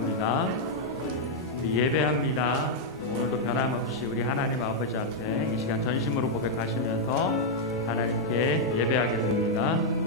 합니다. 우리 예배합니다. 오늘도 변함없이 우리 하나님 아버지 앞에 이 시간 전심으로 고백하시면서 하나님께 예배하겠습니다.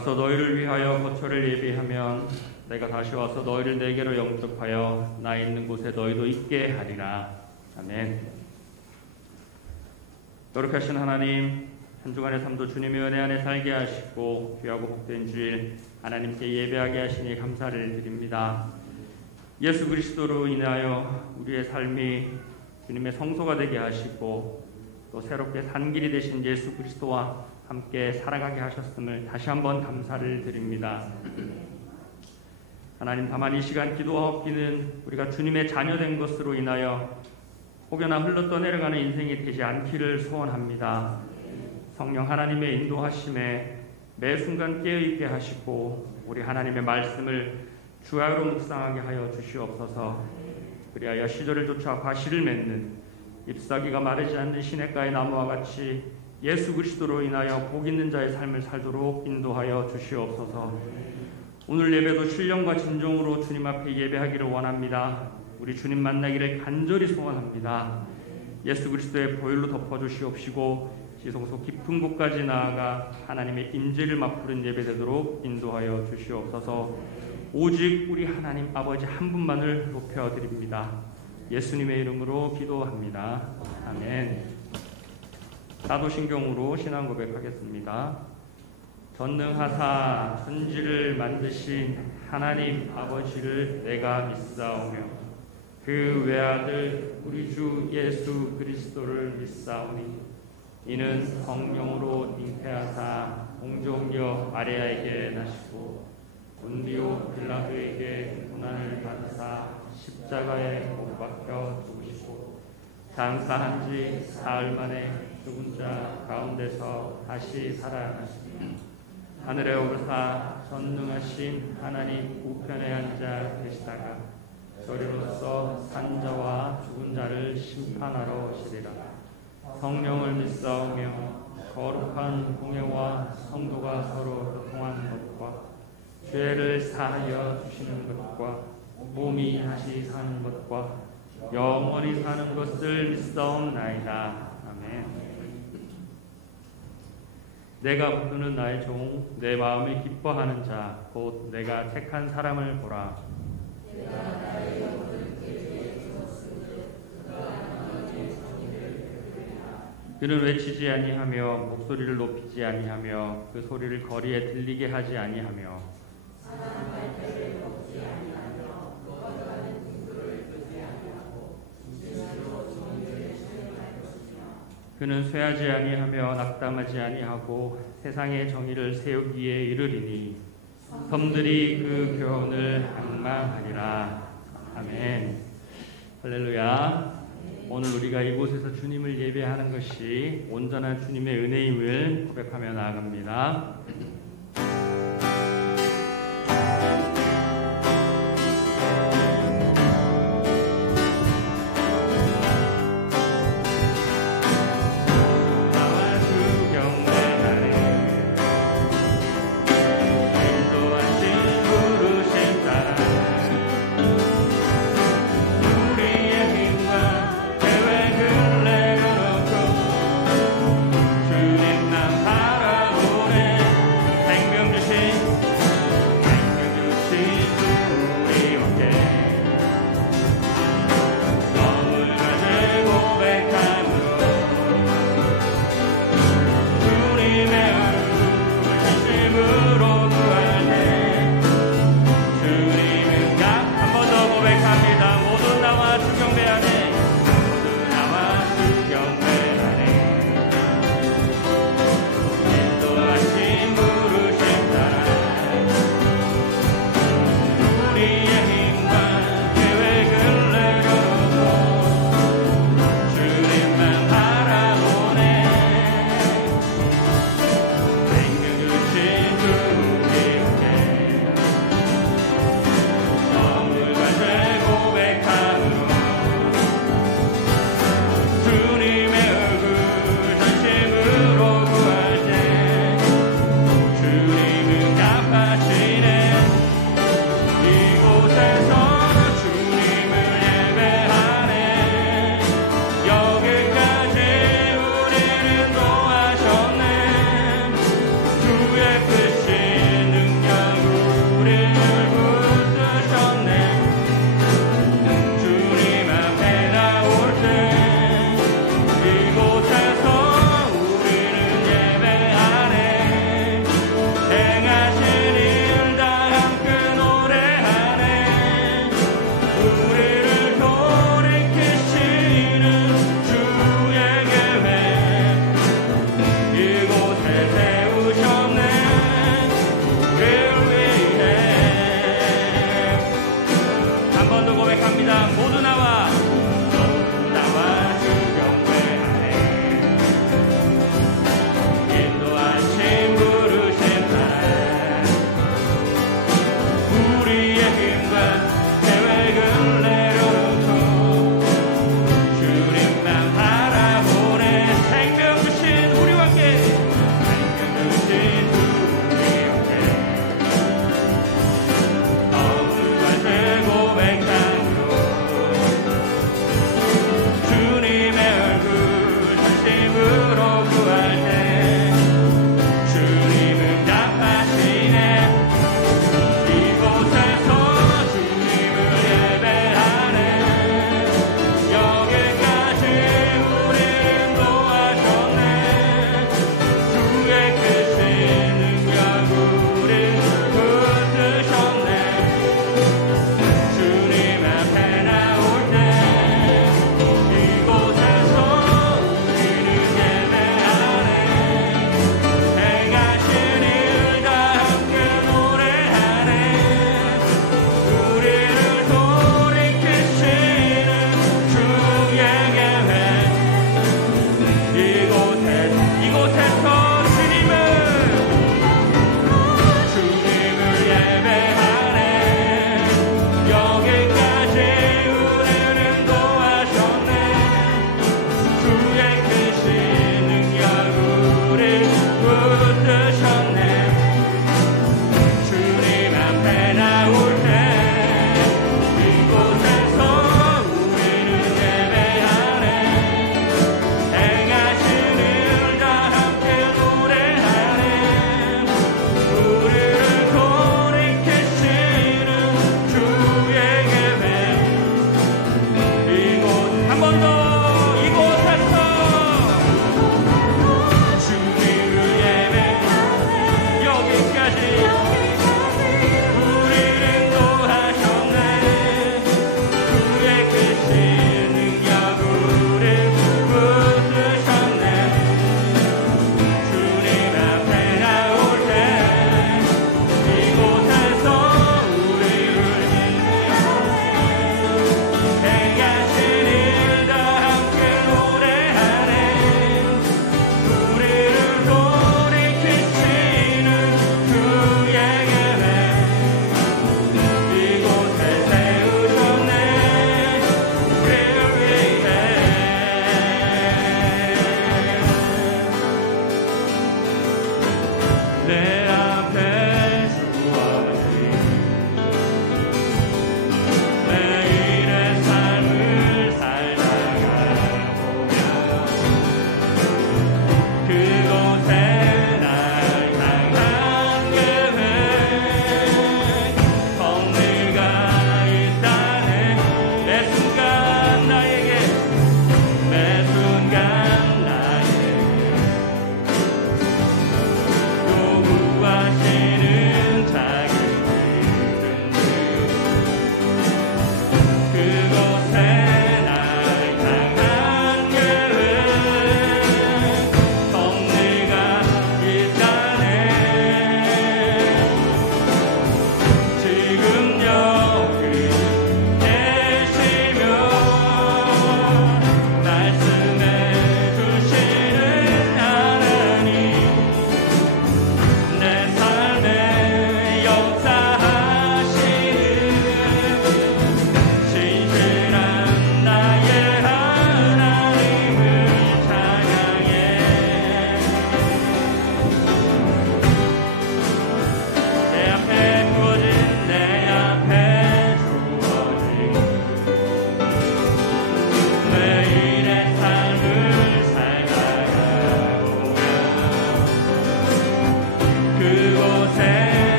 가서 너희를 위하여 거처를 예비하면 내가 다시 와서 너희를 내게로 영접하여 나 있는 곳에 너희도 있게 하리라. 아멘. 거룩하신 하나님, 한 주간의 삶도 주님의 은혜 안에 살게 하시고 귀하고 복된 주일 하나님께 예배하게 하시니 감사를 드립니다. 예수 그리스도로 인하여 우리의 삶이 주님의 성소가 되게 하시고 또 새롭게 산 길이 되신 예수 그리스도와 함께 살아가게 하셨음을 다시 한번 감사를 드립니다. 하나님, 다만 이 시간 기도하옵기는 우리가 주님의 자녀된 것으로 인하여 혹여나 흘러떠내려가는 인생이 되지 않기를 소원합니다. 성령 하나님의 인도하심에 매 순간 깨어있게 하시고 우리 하나님의 말씀을 주야로 묵상하게 하여 주시옵소서. 그리하여 시절을 쫓아 과실을 맺는 잎사귀가 마르지 않는 시냇가의 나무와 같이 예수 그리스도로 인하여 복 있는 자의 삶을 살도록 인도하여 주시옵소서. 오늘 예배도 신령과 진정으로 주님 앞에 예배하기를 원합니다. 우리 주님 만나기를 간절히 소원합니다. 예수 그리스도의 보혈로 덮어주시옵시고 지성소 깊은 곳까지 나아가 하나님의 임재를 맛보는 예배되도록 인도하여 주시옵소서. 오직 우리 하나님 아버지 한 분만을 높여드립니다. 예수님의 이름으로 기도합니다. 아멘. 사도신경으로 신앙 고백하겠습니다. 전능하사 천지를 만드신 하나님 아버지를 내가 믿사오며 그 외아들 우리 주 예수 그리스도를 믿사오니 이는 성령으로 잉태하사 공종여 마리아에게 나시고 본디오 빌라도에게 고난을 받으사 십자가에 못 박혀 죽으시고 장사한 지 사흘 만에 죽은 자 가운데서 다시 살아나시니 하늘에 오르사 전능하신 하나님 우편에 앉아 계시다가 저리로서 산자와 죽은 자를 심판하러 오시리라. 성령을 믿사오며 거룩한 공예와 성도가 서로 교통하는 것과 죄를 사하여 주시는 것과 몸이 다시 사는 것과 영원히 사는 것을 믿사옵나이다. 아멘. 내가 부르는 나의 종, 내 마음이 기뻐하는 자, 곧 내가 택한 사람을 보라. 그는 외치지 아니하며 목소리를 높이지 아니하며 그 소리를 거리에 들리게 하지 아니하며 그는 쇠하지 아니하며 낙담하지 아니하고 세상의 정의를 세우기에 이르리니 섬들이 그 교훈을 앙망하리라. 아멘. 할렐루야. 오늘 우리가 이곳에서 주님을 예배하는 것이 온전한 주님의 은혜임을 고백하며 나아갑니다. 주님 난 바라보네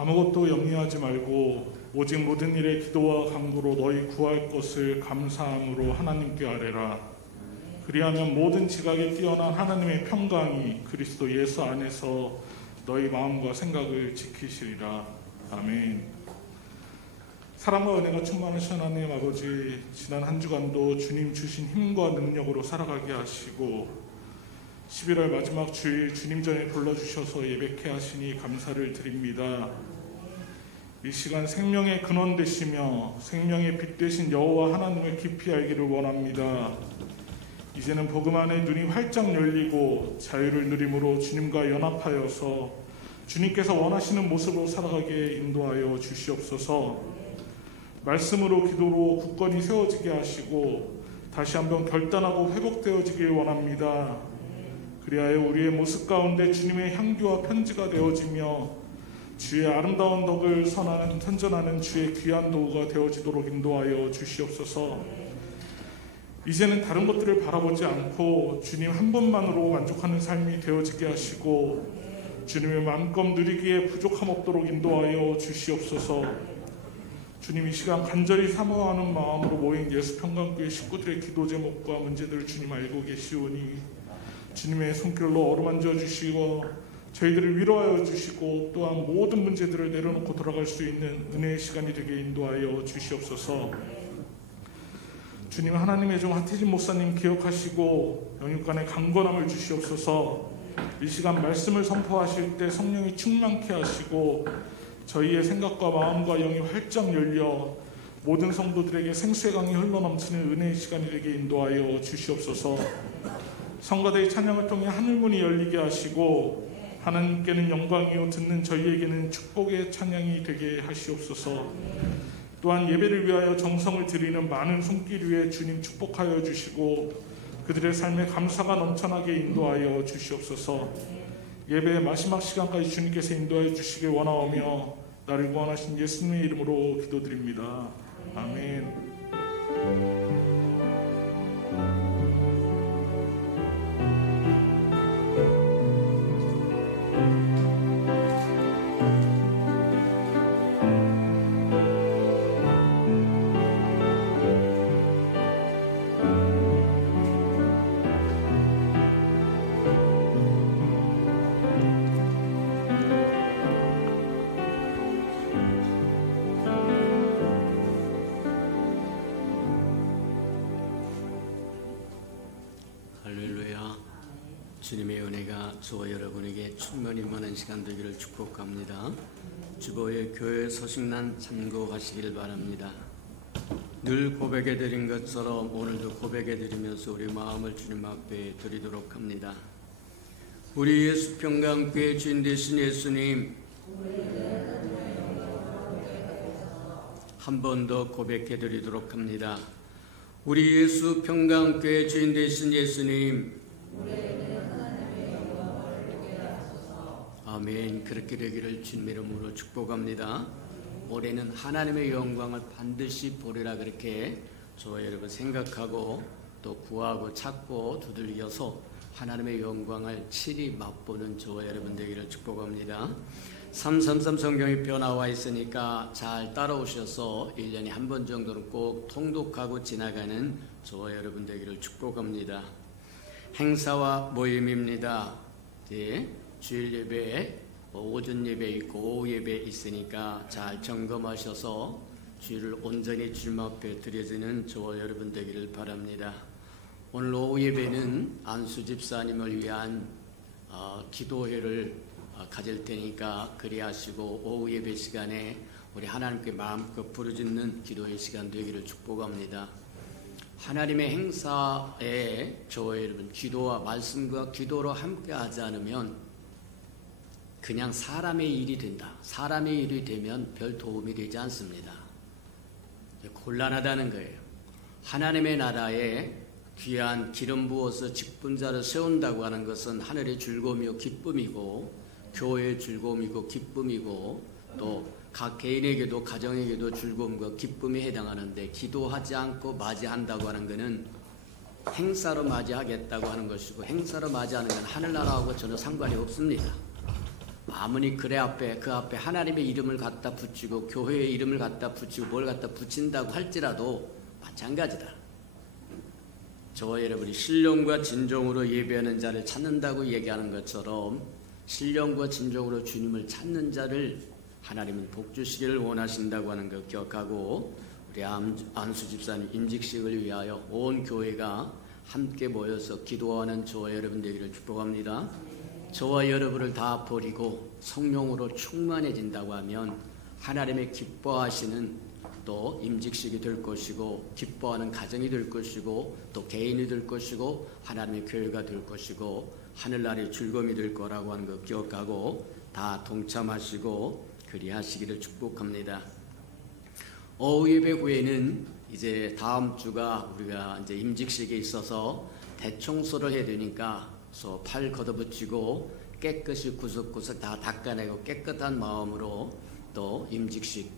아무것도 염려하지 말고 오직 모든 일에 기도와 간구로 너희 구할 것을 감사함으로 하나님께 아뢰라. 그리하면 모든 지각에 뛰어난 하나님의 평강이 그리스도 예수 안에서 너희 마음과 생각을 지키시리라. 아멘. 사랑과 은혜가 충만하신 하나님 아버지, 지난 한 주간도 주님 주신 힘과 능력으로 살아가게 하시고 11월 마지막 주일 주님 전에 불러주셔서 예배케 하시니 감사를 드립니다. 이 시간 생명의 근원 되시며 생명의 빛 되신 여호와 하나님을 깊이 알기를 원합니다. 이제는 복음 안에 눈이 활짝 열리고 자유를 누림으로 주님과 연합하여서 주님께서 원하시는 모습으로 살아가게 인도하여 주시옵소서. 말씀으로 기도로 굳건히 세워지게 하시고 다시 한번 결단하고 회복되어지길 원합니다. 그리하여 우리의 모습 가운데 주님의 향기와 편지가 되어지며 주의 아름다운 덕을 선전하는 주의 귀한 도구가 되어지도록 인도하여 주시옵소서. 이제는 다른 것들을 바라보지 않고 주님 한 분만으로 만족하는 삶이 되어지게 하시고 주님의 마음껏 누리기에 부족함 없도록 인도하여 주시옵소서. 주님, 이 시간 간절히 사모하는 마음으로 모인 예수평강교회 식구들의 기도 제목과 문제들을 주님 알고 계시오니 주님의 손길로 어루만져 주시고 저희들을 위로하여 주시고 또한 모든 문제들을 내려놓고 돌아갈 수 있는 은혜의 시간이 되게 인도하여 주시옵소서. 주님, 하나님의 종 하태진 목사님 기억하시고 영육간의 강건함을 주시옵소서. 이 시간 말씀을 선포하실 때 성령이 충만케 하시고 저희의 생각과 마음과 영이 활짝 열려 모든 성도들에게 생수의 강이 흘러넘치는 은혜의 시간이 되게 인도하여 주시옵소서. 성가대의 찬양을 통해 하늘문이 열리게 하시고 하나님께는 영광이요 듣는 저희에게는 축복의 찬양이 되게 하시옵소서. 또한 예배를 위하여 정성을 들이는 많은 손길 위에 주님 축복하여 주시고 그들의 삶에 감사가 넘쳐나게 인도하여 주시옵소서. 예배의 마지막 시간까지 주님께서 인도하여 주시길 원하오며 나를 구원하신 예수님의 이름으로 기도드립니다. 아멘. 주님의 은혜가 저와 여러분에게 충만히 임하는 시간 되기를 축복합니다. 주보의 교회 소식난 참고하시길 바랍니다. 늘 고백해 드린 것처럼 오늘도 고백해 드리면서 우리 마음을 주님 앞에 드리도록 합니다. 우리 예수평강교회 주인 되신 예수님, 한 번 더 고백해 드리도록 합니다. 우리 예수평강교회 주인 되신 예수님, 아멘. 그렇게 되기를 주님 이름으로 축복합니다. 올해는 하나님의 영광을 반드시 보리라 그렇게 저와 여러분 생각하고 또 구하고 찾고 두들겨서 하나님의 영광을 칠이 맛보는 저와 여러분 되기를 축복합니다. 333 성경이 나와 있으니까 잘 따라오셔서 1년에 한 번 정도는 꼭 통독하고 지나가는 저와 여러분 되기를 축복합니다. 행사와 모임입니다. 네, 주일 예배에 오전 예배 있고 오후 예배 있으니까 잘 점검하셔서 주일을 온전히 주님 앞에 드려지는 저와 여러분 되기를 바랍니다. 오늘 오후 예배는 안수 집사님을 위한 기도회를 가질 테니까 그리하시고 오후 예배 시간에 우리 하나님께 마음껏 부르짖는 기도의 시간 되기를 축복합니다. 하나님의 행사에 저와 여러분 기도와 말씀과 기도로 함께 하지 않으면 그냥 사람의 일이 된다. 사람의 일이 되면 별 도움이 되지 않습니다. 곤란하다는 거예요. 하나님의 나라에 귀한 기름 부어서 직분자를 세운다고 하는 것은 하늘의 즐거움이요 기쁨이고 교회의 즐거움이고 기쁨이고 또 각 개인에게도 가정에게도 즐거움과 기쁨이 해당하는데 기도하지 않고 맞이한다고 하는 것은 행사로 맞이하겠다고 하는 것이고 행사로 맞이하는 건 하늘나라하고 전혀 상관이 없습니다. 아무리 그 앞에 하나님의 이름을 갖다 붙이고 교회의 이름을 갖다 붙이고 뭘 갖다 붙인다고 할지라도 마찬가지다. 저와 여러분이 신령과 진정으로 예배하는 자를 찾는다고 얘기하는 것처럼 신령과 진정으로 주님을 찾는 자를 하나님은 복 주시기를 원하신다고 하는 것 기억하고, 우리 안수 집사님 임직식을 위하여 온 교회가 함께 모여서 기도하는 저와 여러분 되기를 축복합니다. 저와 여러분을 다 버리고 성령으로 충만해진다고 하면 하나님의 기뻐하시는 또 임직식이 될 것이고, 기뻐하는 가정이 될 것이고, 또 개인이 될 것이고, 하나님의 교회가 될 것이고, 하늘나라의 즐거움이 될 거라고 하는 것 기억하고 다 동참하시고 그리하시기를 축복합니다. 오후 예배 후에는 이제 다음 주가 우리가 이제 임직식에 있어서 대청소를 해야 되니까 그래서 팔 걷어붙이고 깨끗이 구석구석 다 닦아내고 깨끗한 마음으로 또 임직식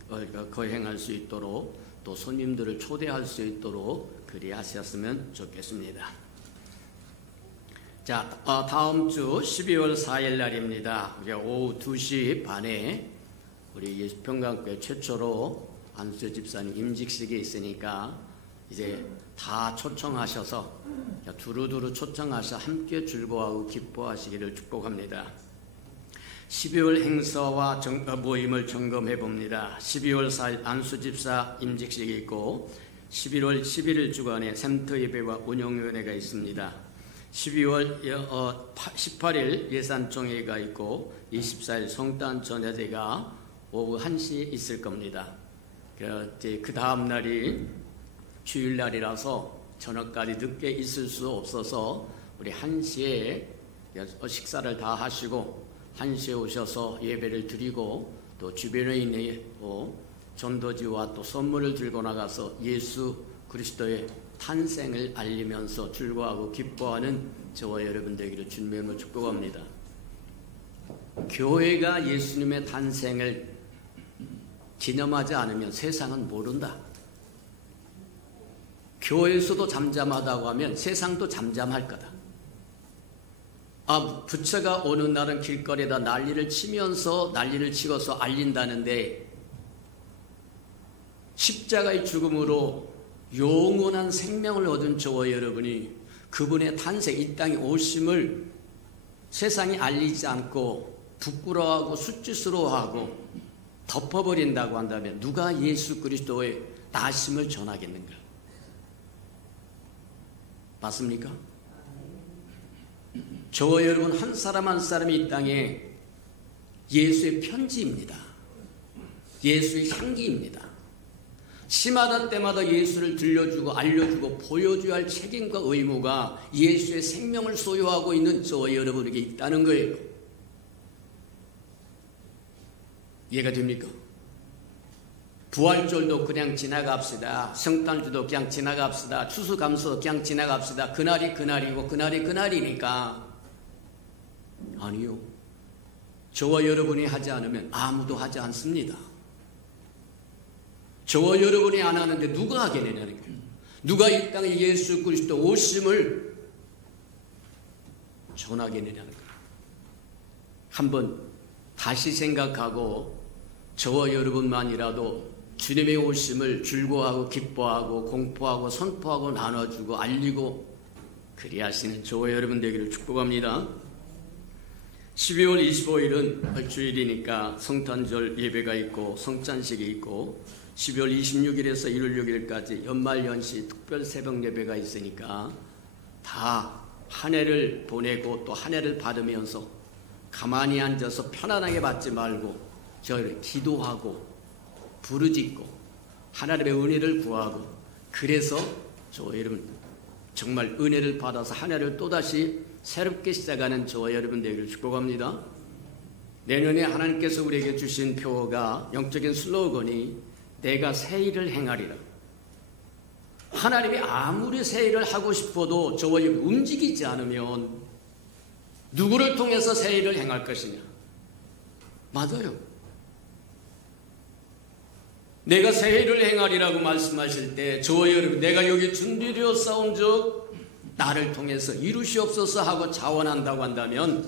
거행할 수 있도록 또 손님들을 초대할 수 있도록 그리하셨으면 좋겠습니다. 자, 다음 주 12월 4일 날입니다. 우리가 오후 2시 반에 우리 예수평강교회 최초로 안수 집사님 임직식이 있으니까 이제 다 초청하셔서 두루두루 초청하셔 함께 즐거워하고 기뻐하시기를 축복합니다. 12월 행사와 모임을 점검해 봅니다. 12월 4일 안수 집사 임직식이 있고 11월 11일 주간에 센터 예배와 운영위원회가 있습니다. 12월 18일 예산총회가 있고 24일 성탄 전야제가 오후 1시에 있을 겁니다. 그 다음 날이 주일날이라서 저녁까지 늦게 있을 수 없어서 우리 1시에 식사를 다 하시고 1시에 오셔서 예배를 드리고 또 주변에 있는 전도지와 또 선물을 들고 나가서 예수 그리스도의 탄생을 알리면서 즐거워하고 기뻐하는 저와 여러분 되기를 주님으로 축복합니다. 교회가 예수님의 탄생을 기념하지 않으면 세상은 모른다. 교회에서도 잠잠하다고 하면 세상도 잠잠할 거다. 부처가 오는 날은 길거리에다 난리를 치고서 알린다는데 십자가의 죽음으로 영원한 생명을 얻은 저와 여러분이 그분의 탄생, 이 땅에 오심을 세상이 알리지 않고 부끄러워하고 수치스러워하고 덮어버린다고 한다면 누가 예수 그리스도의 나심을 전하겠는가? 맞습니까? 저와 여러분 한 사람 한 사람이 이 땅에 예수의 편지입니다. 예수의 향기입니다. 시마다 때마다 예수를 들려주고 알려주고 보여줘야 할 책임과 의무가 예수의 생명을 소유하고 있는 저와 여러분에게 있다는 거예요. 이해가 됩니까? 부활절도 그냥 지나갑시다. 성탄주도 그냥 지나갑시다. 추수감사도 그냥 지나갑시다. 그날이 그날이고 그날이 그날이니까. 아니요. 저와 여러분이 하지 않으면 아무도 하지 않습니다. 저와 여러분이 안 하는데 누가 하겠느냐는 거예요. 누가 이 땅에 예수 그리스도 오심을 전하겠느냐는 거예요. 한번 다시 생각하고 저와 여러분만이라도 주님의 오심을 즐거워하고 기뻐하고 공포하고 선포하고 나눠주고 알리고 그리하시는 저와 여러분 되기를 축복합니다. 12월 25일은 주일이니까 성탄절 예배가 있고 성찬식이 있고 12월 26일에서 1월 6일까지 연말연시 특별 새벽 예배가 있으니까 다 한 해를 보내고 또 한 해를 받으면서 가만히 앉아서 편안하게 받지 말고 저희를 기도하고 부르짖고 하나님의 은혜를 구하고 그래서 저와 여러분 정말 은혜를 받아서 한 해를 또다시 새롭게 시작하는 저와 여러분 되기를 축복합니다. 내년에 하나님께서 우리에게 주신 표어가 영적인 슬로건이 내가 새 일을 행하리라. 하나님이 아무리 새 일을 하고 싶어도 저와 여러분 움직이지 않으면 누구를 통해서 새 일을 행할 것이냐? 맞아요. 내가 새 일을 행하리라고 말씀하실 때 저와 여러분 내가 여기 준비되어 싸운즉 나를 통해서 이루시옵소서 하고 자원한다고 한다면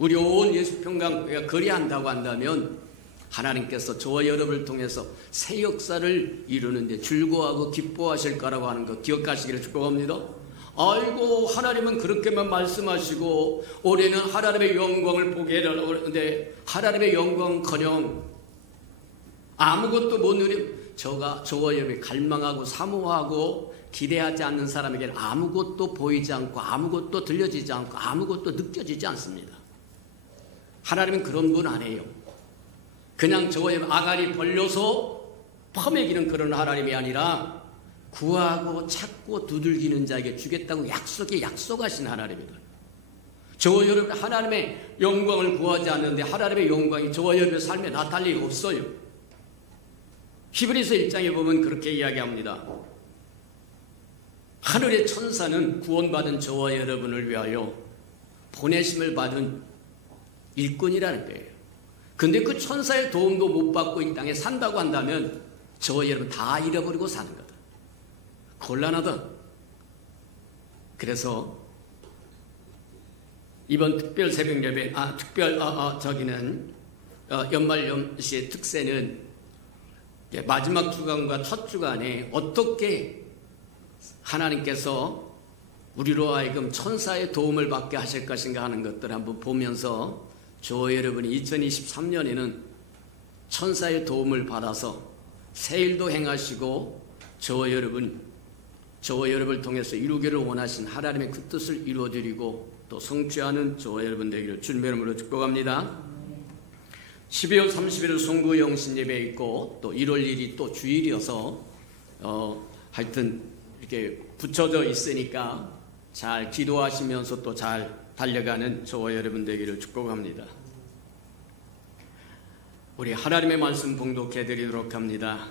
우리 온 예수 평강교회가 거래한다고 한다면 하나님께서 저와 여러분을 통해서 새 역사를 이루는데 즐거워하고 기뻐하실 거라고 하는 거 기억하시기를 축복합니다. 아이고, 하나님은 그렇게만 말씀하시고 올해는 하나님의 영광을 보게 해달라고 그러는데 하나님의 영광커녕 아무것도 못 누림, 저와 여러분이 갈망하고 사모하고 기대하지 않는 사람에게는 아무것도 보이지 않고 아무것도 들려지지 않고 아무것도 느껴지지 않습니다. 하나님은 그런 분 아니에요. 그냥 저와 여러분 아가리 벌려서 퍼먹이는 그런 하나님이 아니라 구하고 찾고 두들기는 자에게 주겠다고 약속하신 하나님이다. 저와 여러분 하나님의 영광을 구하지 않는데 하나님의 영광이 저와 여러분의 삶에 나타날 리가 없어요. 히브리서 1장에 보면 그렇게 이야기합니다. 하늘의 천사는 구원받은 저와 여러분을 위하여 보내심을 받은 일꾼이라는 거예요. 근데 그 천사의 도움도 못 받고 이 땅에 산다고 한다면 저와 여러분 다 잃어버리고 사는 거다. 곤란하다. 그래서 이번 특별 새벽 예배, 연말 연시의 특세는 마지막 주간과 첫 주간에 어떻게 하나님께서 우리로 하여금 천사의 도움을 받게 하실 것인가 하는 것들을 한번 보면서 저와 여러분이 2023년에는 천사의 도움을 받아서 새 일도 행하시고 저와 여러분을 통해서 이루기를 원하신 하나님의 그 뜻을 이루어드리고 또 성취하는 저와 여러분 되기를 주님의 이름으로 축복합니다. 12월 30일 송구 영신 예배 있고 또 1월 1일이 또 주일이어서 하여튼 이렇게 붙여져 있으니까 잘 기도하시면서 또 잘 달려가는 저와 여러분 되기를 축복합니다. 우리 하나님의 말씀 봉독해 드리도록 합니다.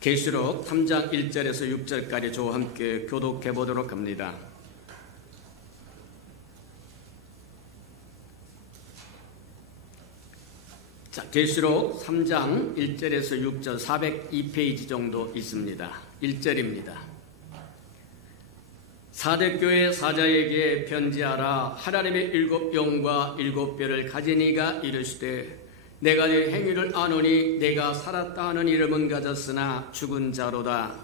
계시록 3장 1절에서 6절까지 저와 함께 교독해 보도록 합니다. 자, 계시록 3장 1절에서 6절 402페이지 정도 있습니다. 1절입니다. 사대교회 사자에게 편지하라. 하나님의 7영과 7뼈를 가진 이가 이르시되 내가 내 행위를 아노니 내가 살았다 하는 이름은 가졌으나 죽은 자로다.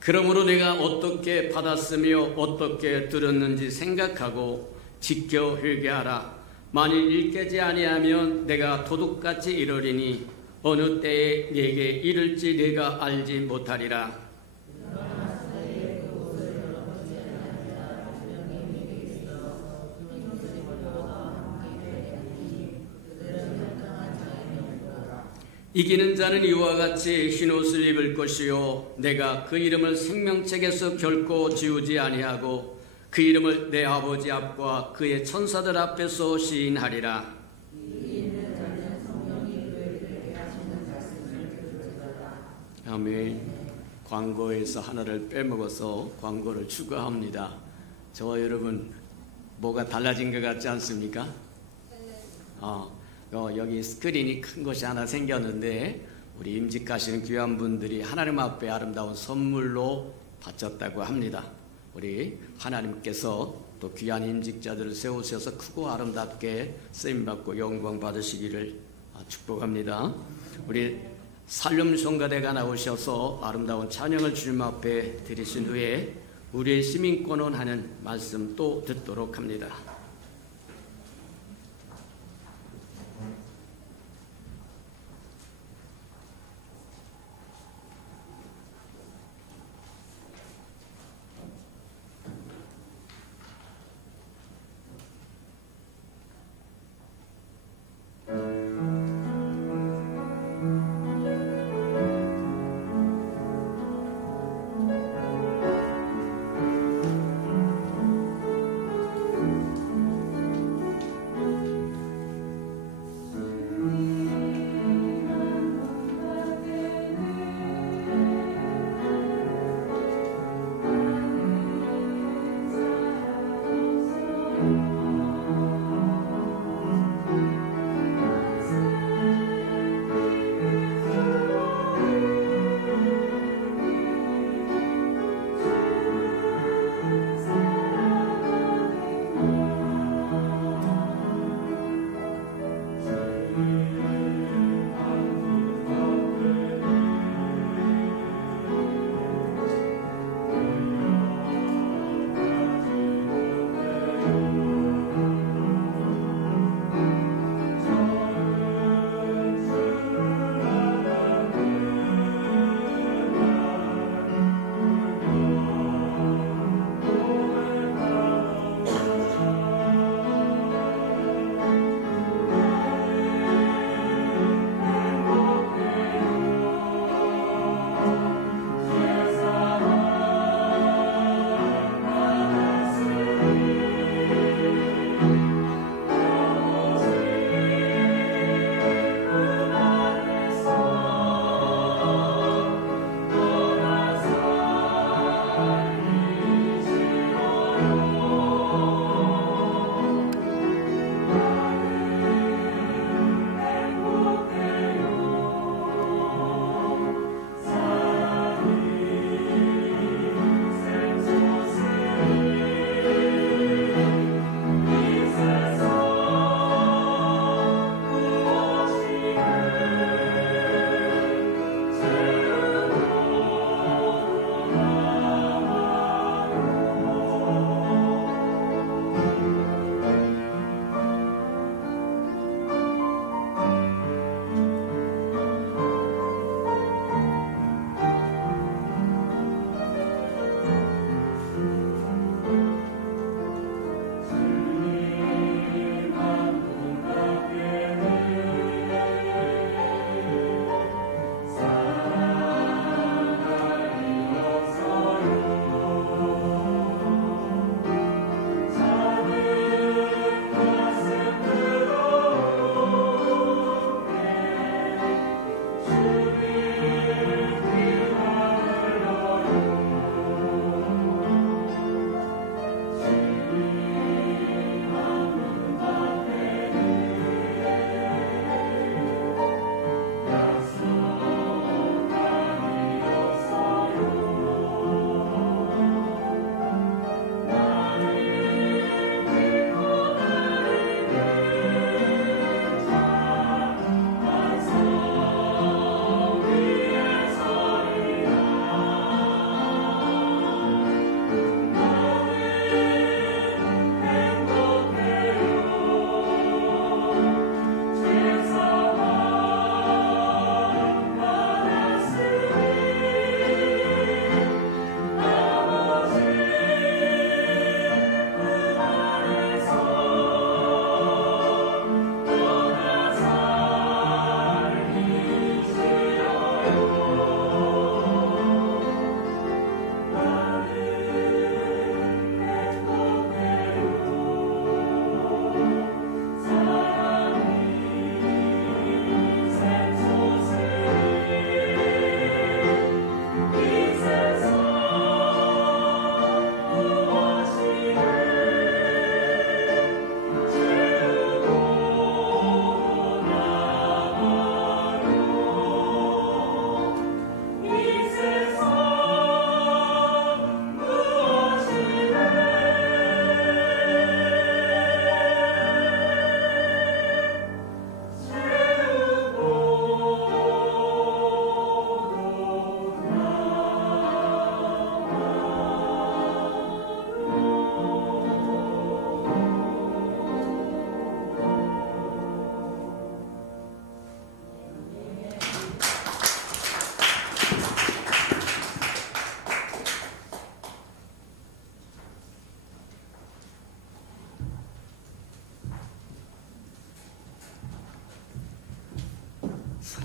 그러므로 내가 어떻게 받았으며 어떻게 들었는지 생각하고 지켜 회개하라. 만일 일깨지 아니하면 내가 도둑같이 이르리니 어느 때에 내게 이를지 내가 알지 못하리라. 이기는 자는 이와 같이 흰옷을 입을 것이요 내가 그 이름을 생명책에서 결코 지우지 아니하고 그 이름을 내 아버지 앞과 그의 천사들 앞에서 시인하리라. 아멘. 광고에서 하나를 빼먹어서 광고를 추가합니다. 저와 여러분 뭐가 달라진 것 같지 않습니까? 여기 스크린이 큰 것이 하나 생겼는데 우리 임직하시는 귀한 분들이 하나님 앞에 아름다운 선물로 바쳤다고 합니다. 우리 하나님께서 또 귀한 임직자들을 세우셔서 크고 아름답게 쓰임받고 영광 받으시기를 축복합니다. 우리 살림성가대가 나오셔서 아름다운 찬양을 주님 앞에 드리신 후에 우리의 시민권은 하는 말씀 또 듣도록 합니다.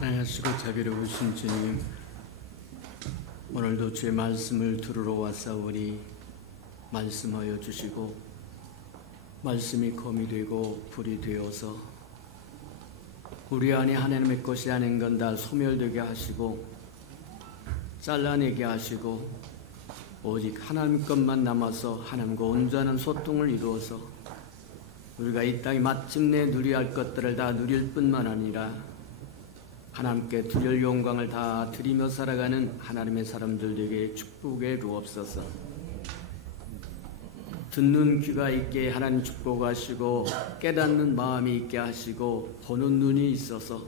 사랑하시고 자비로우신 주님, 오늘도 주의 말씀을 들으러 왔사오니 말씀하여 주시고 말씀이 검이 되고 불이 되어서 우리 안에 하나님의 것이 아닌 건 다 소멸되게 하시고 잘라내게 하시고 오직 하나님 것만 남아서 하나님과 온전한 소통을 이루어서 우리가 이 땅에 마침내 누려야 할 것들을 다 누릴 뿐만 아니라 하나님께 드릴 영광을 다 드리며 살아가는 하나님의 사람들에게 축복해 주옵소서. 듣는 귀가 있게 하나님 축복하시고 깨닫는 마음이 있게 하시고 보는 눈이 있어서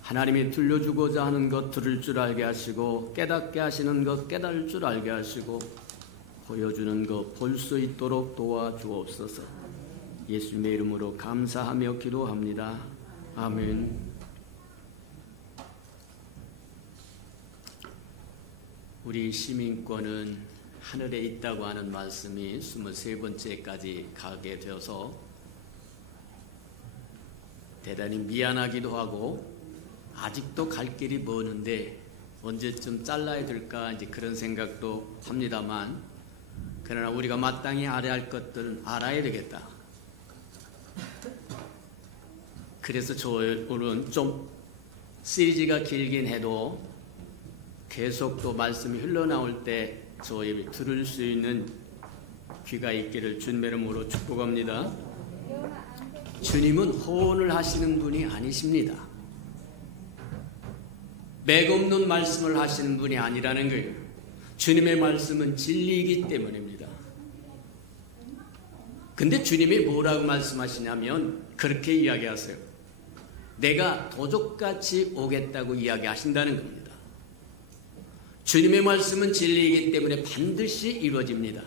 하나님이 들려주고자 하는 것 들을 줄 알게 하시고 깨닫게 하시는 것 깨달을 줄 알게 하시고 보여주는 것 볼 수 있도록 도와주옵소서. 예수님의 이름으로 감사하며 기도합니다. 아멘. 우리 시민권은 하늘에 있다고 하는 말씀이 23번째까지 가게 되어서 대단히 미안하기도 하고 아직도 갈 길이 머는데 언제쯤 잘라야 될까 이제 그런 생각도 합니다만, 그러나 우리가 마땅히 알아야 할 것들은 알아야 되겠다. 그래서 오늘은 좀 시리즈가 길긴 해도 계속 또 말씀이 흘러나올 때 저희 들을 수 있는 귀가 있기를 주님의 이름으로 축복합니다. 주님은 호언을 하시는 분이 아니십니다. 맥없는 말씀을 하시는 분이 아니라는 거예요. 주님의 말씀은 진리이기 때문입니다. 근데 주님이 뭐라고 말씀하시냐면 그렇게 이야기하세요. 내가 도적같이 오겠다고 이야기하신다는 겁니다. 주님의 말씀은 진리이기 때문에 반드시 이루어집니다.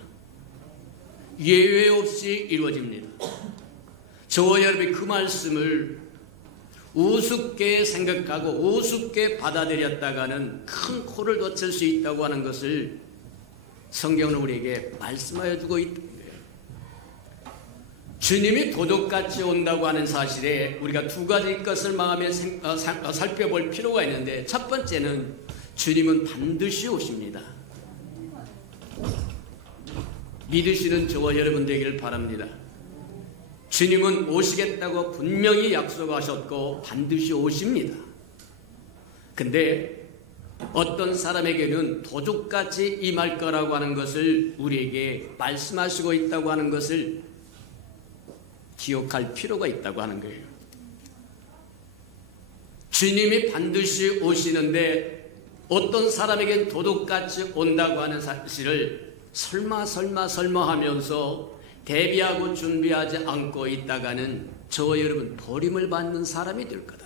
예외 없이 이루어집니다. 저와 여러분이 그 말씀을 우습게 생각하고 우습게 받아들였다가는 큰 코를 다칠 수 있다고 하는 것을 성경은 우리에게 말씀하여 주고 있는 거예요. 주님이 도둑같이 온다고 하는 사실에 우리가 두 가지 것을 마음에 살펴볼 필요가 있는데, 첫 번째는 주님은 반드시 오십니다. 믿으시는 저와 여러분 되기를 바랍니다. 주님은 오시겠다고 분명히 약속하셨고 반드시 오십니다. 근데 어떤 사람에게는 도둑같이 임할 거라고 하는 것을 우리에게 말씀하시고 있다고 하는 것을 기억할 필요가 있다고 하는 거예요. 주님이 반드시 오시는데 어떤 사람에겐 도둑같이 온다고 하는 사실을 설마 하면서 대비하고 준비하지 않고 있다가는 저와 여러분 버림을 받는 사람이 될 거다.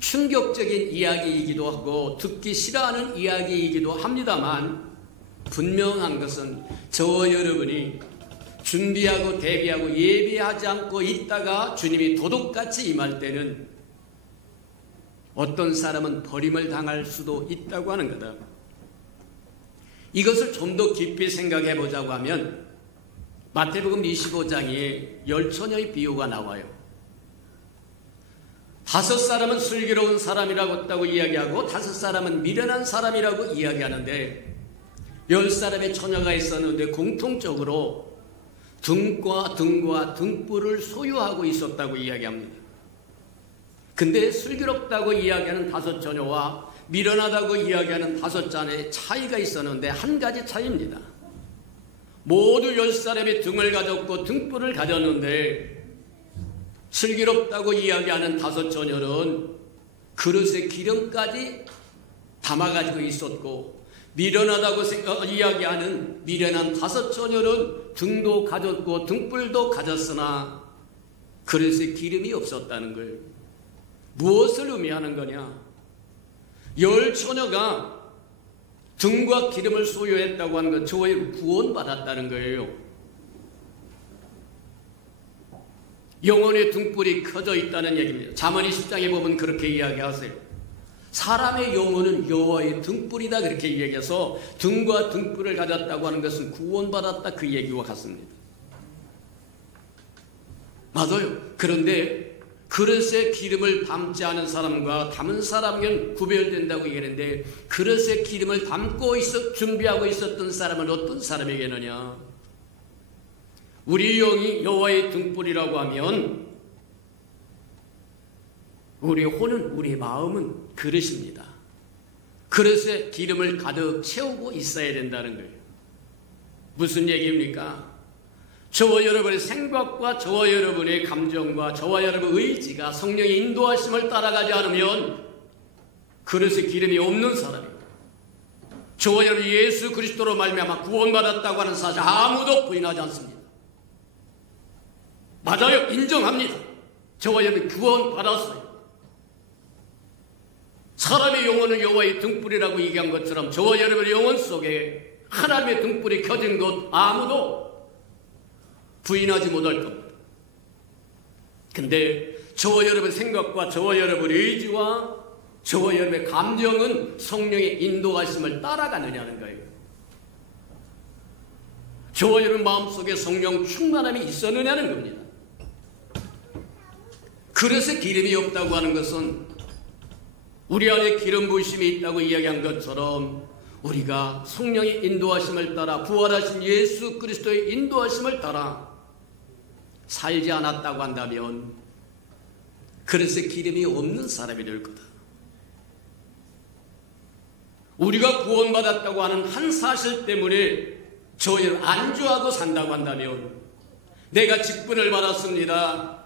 충격적인 이야기이기도 하고 듣기 싫어하는 이야기이기도 합니다만, 분명한 것은 저와 여러분이 준비하고 대비하고 예비하지 않고 있다가 주님이 도둑같이 임할 때는 어떤 사람은 버림을 당할 수도 있다고 하는 거다. 이것을 좀 더 깊이 생각해 보자고 하면 마태복음 25장에 10처녀의 비유가 나와요. 5사람은 슬기로운 사람이라고 했다고 이야기하고 5사람은 미련한 사람이라고 이야기하는데, 10사람의 처녀가 있었는데 공통적으로 등과 등불을 소유하고 있었다고 이야기합니다. 근데 슬기롭다고 이야기하는 5처녀와 미련하다고 이야기하는 5자의 차이가 있었는데 한 가지 차이입니다. 모두 10사람이 등을 가졌고 등불을 가졌는데 슬기롭다고 이야기하는 5처녀는 그릇에 기름까지 담아가지고 있었고, 미련하다고 이야기하는 미련한 5처녀는 등도 가졌고 등불도 가졌으나 그릇에 기름이 없었다는 거예요. 무엇을 의미하는 거냐? 10처녀가 등과 기름을 소유했다고 하는 건 저와 구원받았다는 거예요. 영혼의 등불이 켜져 있다는 얘기입니다. 잠언 20장에 보면 그렇게 이야기하세요. 사람의 영혼은 여호와의 등불이다 그렇게 이야기해서 등과 등불을 가졌다고 하는 것은 구원받았다 그 얘기와 같습니다. 맞아요. 그런데 그릇에 기름을 담지 않은 사람과 담은 사람은 구별된다고 얘기하는데, 그릇에 기름을 담고 준비하고 있었던 사람은 어떤 사람에게느냐? 우리 영이 여호와의 등불이라고 하면 우리 혼은, 우리 마음은 그릇입니다. 그릇에 기름을 가득 채우고 있어야 된다는 거예요. 무슨 얘기입니까? 저와 여러분의 생각과 저와 여러분의 감정과 저와 여러분의 의지가 성령의 인도하심을 따라가지 않으면 그릇에 기름이 없는 사람입니다. 저와 여러분 예수 그리스도로 말미암아 구원받았다고 하는 사실 아무도 부인하지 않습니다. 맞아요. 인정합니다. 저와 여러분이 구원받았어요. 사람의 영혼은 여호와의 등불이라고 얘기한 것처럼 저와 여러분의 영혼 속에 하나님의 등불이 켜진 것 아무도 부인하지 못할 겁니다. 근데 저와 여러분의 생각과 저와 여러분의 의지와 저와 여러분의 감정은 성령의 인도하심을 따라가느냐는 거예요. 저와 여러분 마음속에 성령 충만함이 있었느냐는 겁니다. 그릇에 기름이 없다고 하는 것은 우리 안에 기름 부으심이 있다고 이야기한 것처럼 우리가 성령의 인도하심을 따라 부활하신 예수 그리스도의 인도하심을 따라 살지 않았다고 한다면 그릇에 기름이 없는 사람이 될 거다. 우리가 구원받았다고 하는 한 사실 때문에 저희를 안주하고 산다고 한다면, 내가 직분을 받았습니다.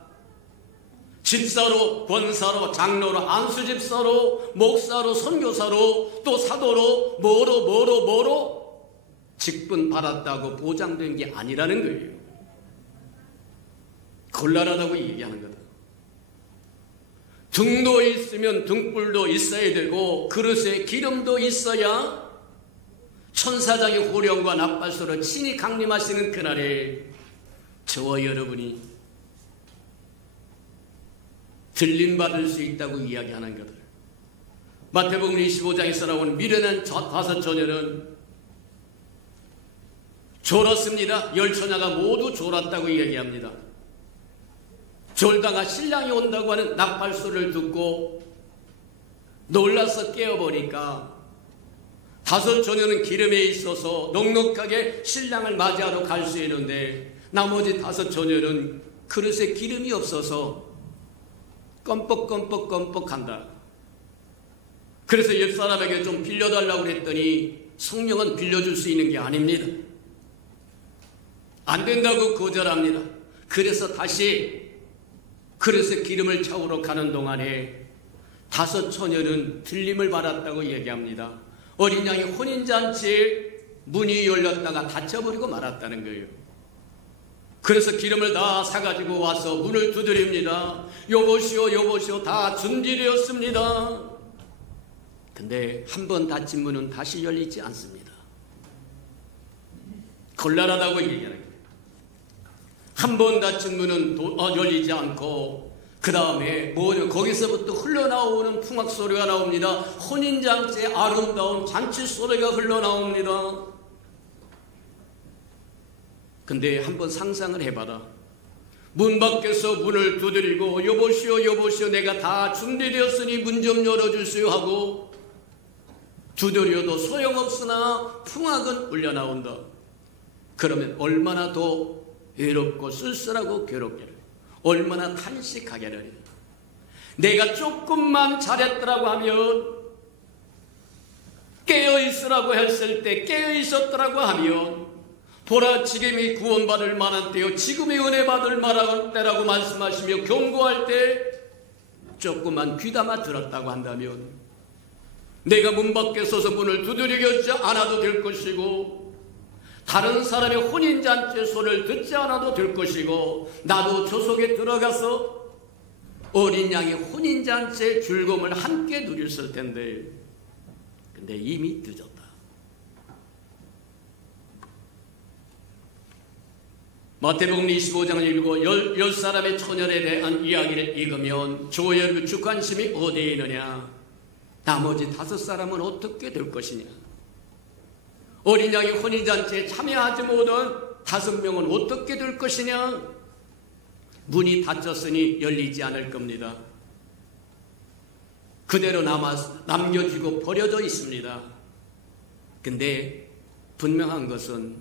집사로, 권사로, 장로로, 안수집사로, 목사로, 선교사로, 또 사도로, 뭐로 직분 받았다고 보장된 게 아니라는 거예요. 곤란하다고 얘기하는 거다. 등도 있으면 등불도 있어야 되고 그릇에 기름도 있어야 천사장의 호령과 나팔소로 친히 강림하시는 그날에 저와 여러분이 들림받을 수 있다고 이야기하는 것들. 마태복음 25장에서 나온 미련한 다섯 처녀는 졸았습니다. 열 처녀가 모두 졸았다고 이야기합니다. 졸다가 신랑이 온다고 하는 나팔소리를 듣고 놀라서 깨어보니까 다섯 처녀는 기름에 있어서 넉넉하게 신랑을 맞이하러 갈 수 있는데 나머지 다섯 처녀는 그릇에 기름이 없어서 껌뻑껌뻑껌뻑한다. 그래서 옆사람에게 좀 빌려달라고 그랬더니 성령은 빌려줄 수 있는 게 아닙니다. 안 된다고 거절합니다. 그래서 다시 그릇에 기름을 채우러 가는 동안에 다섯 처녀는 들림을 받았다고 얘기합니다. 어린 양의 혼인잔치에 문이 열렸다가 닫혀버리고 말았다는 거예요. 그래서 기름을 다 사가지고 와서 문을 두드립니다. 여보시오 여보시오 다 준비되었습니다. 근데 한 번 닫힌 문은 다시 열리지 않습니다. 곤란하다고 얘기하는 거예요. 한 번 닫힌 문은 열리지 않고 그 다음에 거기서부터 흘러나오는 풍악 소리가 나옵니다. 혼인잔치의 아름다운 잔치 소리가 흘러나옵니다. 근데 한번 상상을 해봐라. 문 밖에서 문을 두드리고 여보시오 여보시오 내가 다 준비되었으니 문 좀 열어주시오 하고 두드려도 소용없으나 풍악은 울려나온다. 그러면 얼마나 더 외롭고 쓸쓸하고 괴롭게를, 얼마나 탄식하게를. 내가 조금만 잘했더라고 하면, 깨어있으라고 했을 때 깨어있었더라고 하면 보라 지금이 구원받을 만한 때요 지금이 은혜 받을 만한 때라고 말씀하시며 경고할 때 조금만 귀담아 들었다고 한다면 내가 문 밖에 서서 문을 두드리지 않아도 될 것이고 다른 사람의 혼인잔치 소리를 듣지 않아도 될 것이고 나도 저 속에 들어가서 어린 양의 혼인잔치의 즐거움을 함께 누렸을 텐데 근데 이미 늦었다. 마태복음 25장을 읽고 열 사람의 처녀에 대한 이야기를 읽으면 저와 여러분 주관심이 어디에 있느냐? 나머지 다섯 사람은 어떻게 될 것이냐? 어린 양의 혼인잔치에 참여하지 못한 5명은 어떻게 될 것이냐? 문이 닫혔으니 열리지 않을 겁니다. 그대로 남겨지고 버려져 있습니다. 근데 분명한 것은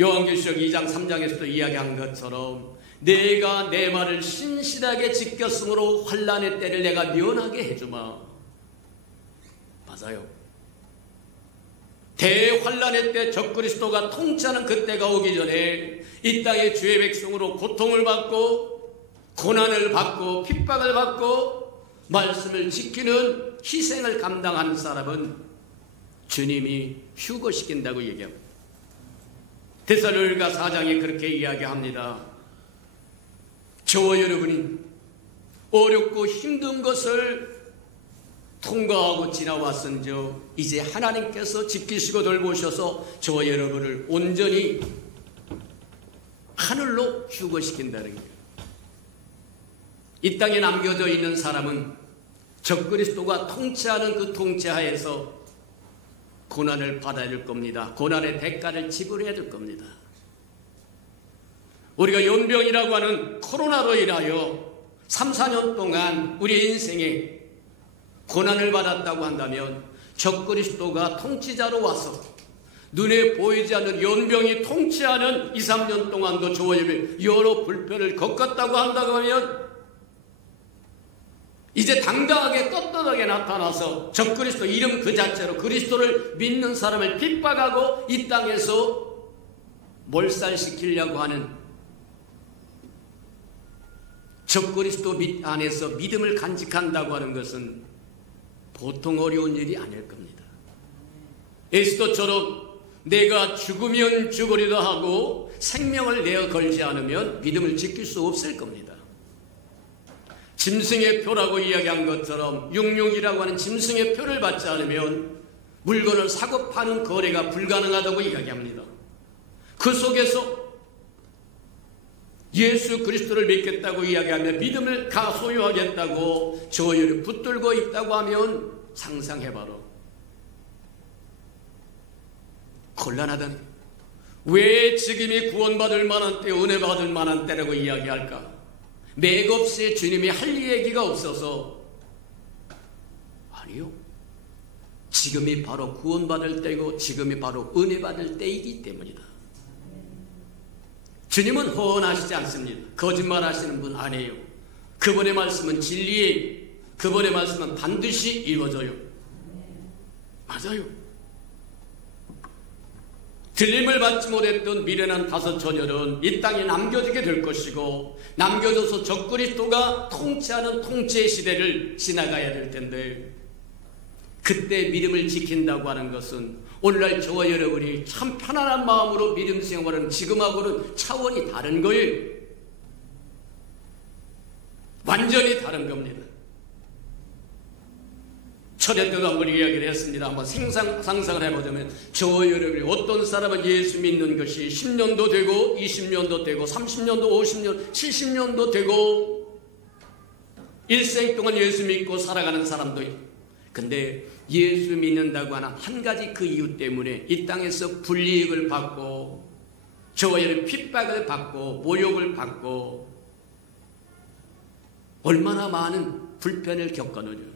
요한계시록 2장 3장에서도 이야기한 것처럼 내가 내 말을 신실하게 지켰으므로 환난의 때를 내가 면하게 해주마. 맞아요. 대환난의 때 적그리스도가 통치하는 그때가 오기 전에 이 땅의 주의 백성으로 고통을 받고 고난을 받고 핍박을 받고 말씀을 지키는 희생을 감당하는 사람은 주님이 휴거시킨다고 얘기합니다. 데살로니가 4장에 그렇게 이야기합니다. 저와 여러분이 어렵고 힘든 것을 통과하고 지나왔은즉 이제 하나님께서 지키시고 돌보셔서 저와 여러분을 온전히 하늘로 휴거시킨다는 거예요. 이 땅에 남겨져 있는 사람은 적그리스도가 통치하는 그 통치하에서 고난을 받아야 될 겁니다. 고난의 대가를 지불해야 될 겁니다. 우리가 연병이라고 하는 코로나로 인하여 3, 4년 동안 우리 인생에 고난을 받았다고 한다면 적그리스도가 통치자로 와서 눈에 보이지 않는 연병이 통치하는 2, 3년 동안도 저와 여러 불편을 겪었다고 한다고 하면 이제 당당하게 떳떳하게 나타나서 적그리스도 이름 그 자체로 그리스도를 믿는 사람을 핍박하고 이 땅에서 몰살시키려고 하는 적그리스도 안에서 믿음을 간직한다고 하는 것은 보통 어려운 일이 아닐 겁니다. 에스더처럼 내가 죽으면 죽으리라 하고 생명을 내어 걸지 않으면 믿음을 지킬 수 없을 겁니다. 짐승의 표라고 이야기한 것처럼 66이라고 하는 짐승의 표를 받지 않으면 물건을 사고 파는 거래가 불가능하다고 이야기합니다. 그 속에서 예수 그리스도를 믿겠다고 이야기하며 믿음을 소유하겠다고 저희를 붙들고 있다고 하면 상상해봐라. 곤란하다니. 왜 지금이 구원받을 만한 때, 은혜 받을 만한 때라고 이야기할까? 맥없이 주님이 할 얘기가 없어서. 아니요. 지금이 바로 구원받을 때고 지금이 바로 은혜 받을 때이기 때문이다. 주님은 허언하시지 않습니다. 거짓말하시는 분 아니에요. 그분의 말씀은 진리예요. 그분의 말씀은 반드시 이루어져요. 맞아요. 들림을 받지 못했던 미련한 5 처녀는 이 땅에 남겨지게 될 것이고 남겨져서 적그리스도가 통치하는 통치의 시대를 지나가야 될 텐데 그때 믿음을 지킨다고 하는 것은 오늘날 저와 여러분이 참 편안한 마음으로 믿음 생활하는 지금하고는 차원이 다른 거예요. 완전히 다른 겁니다. 철회 때도 한번 이야기를 했습니다. 한번 상상을 해보자면 저와 여러분이 어떤 사람은 예수 믿는 것이 10년도 되고 20년도 되고 30년도 50년 70년도 되고 일생 동안 예수 믿고 살아가는 사람도 있고 근데 예수 믿는다고 하는 한 가지 그 이유 때문에 이 땅에서 불이익을 받고 저와 여러분 핍박을 받고 모욕을 받고 얼마나 많은 불편을 겪었느냐.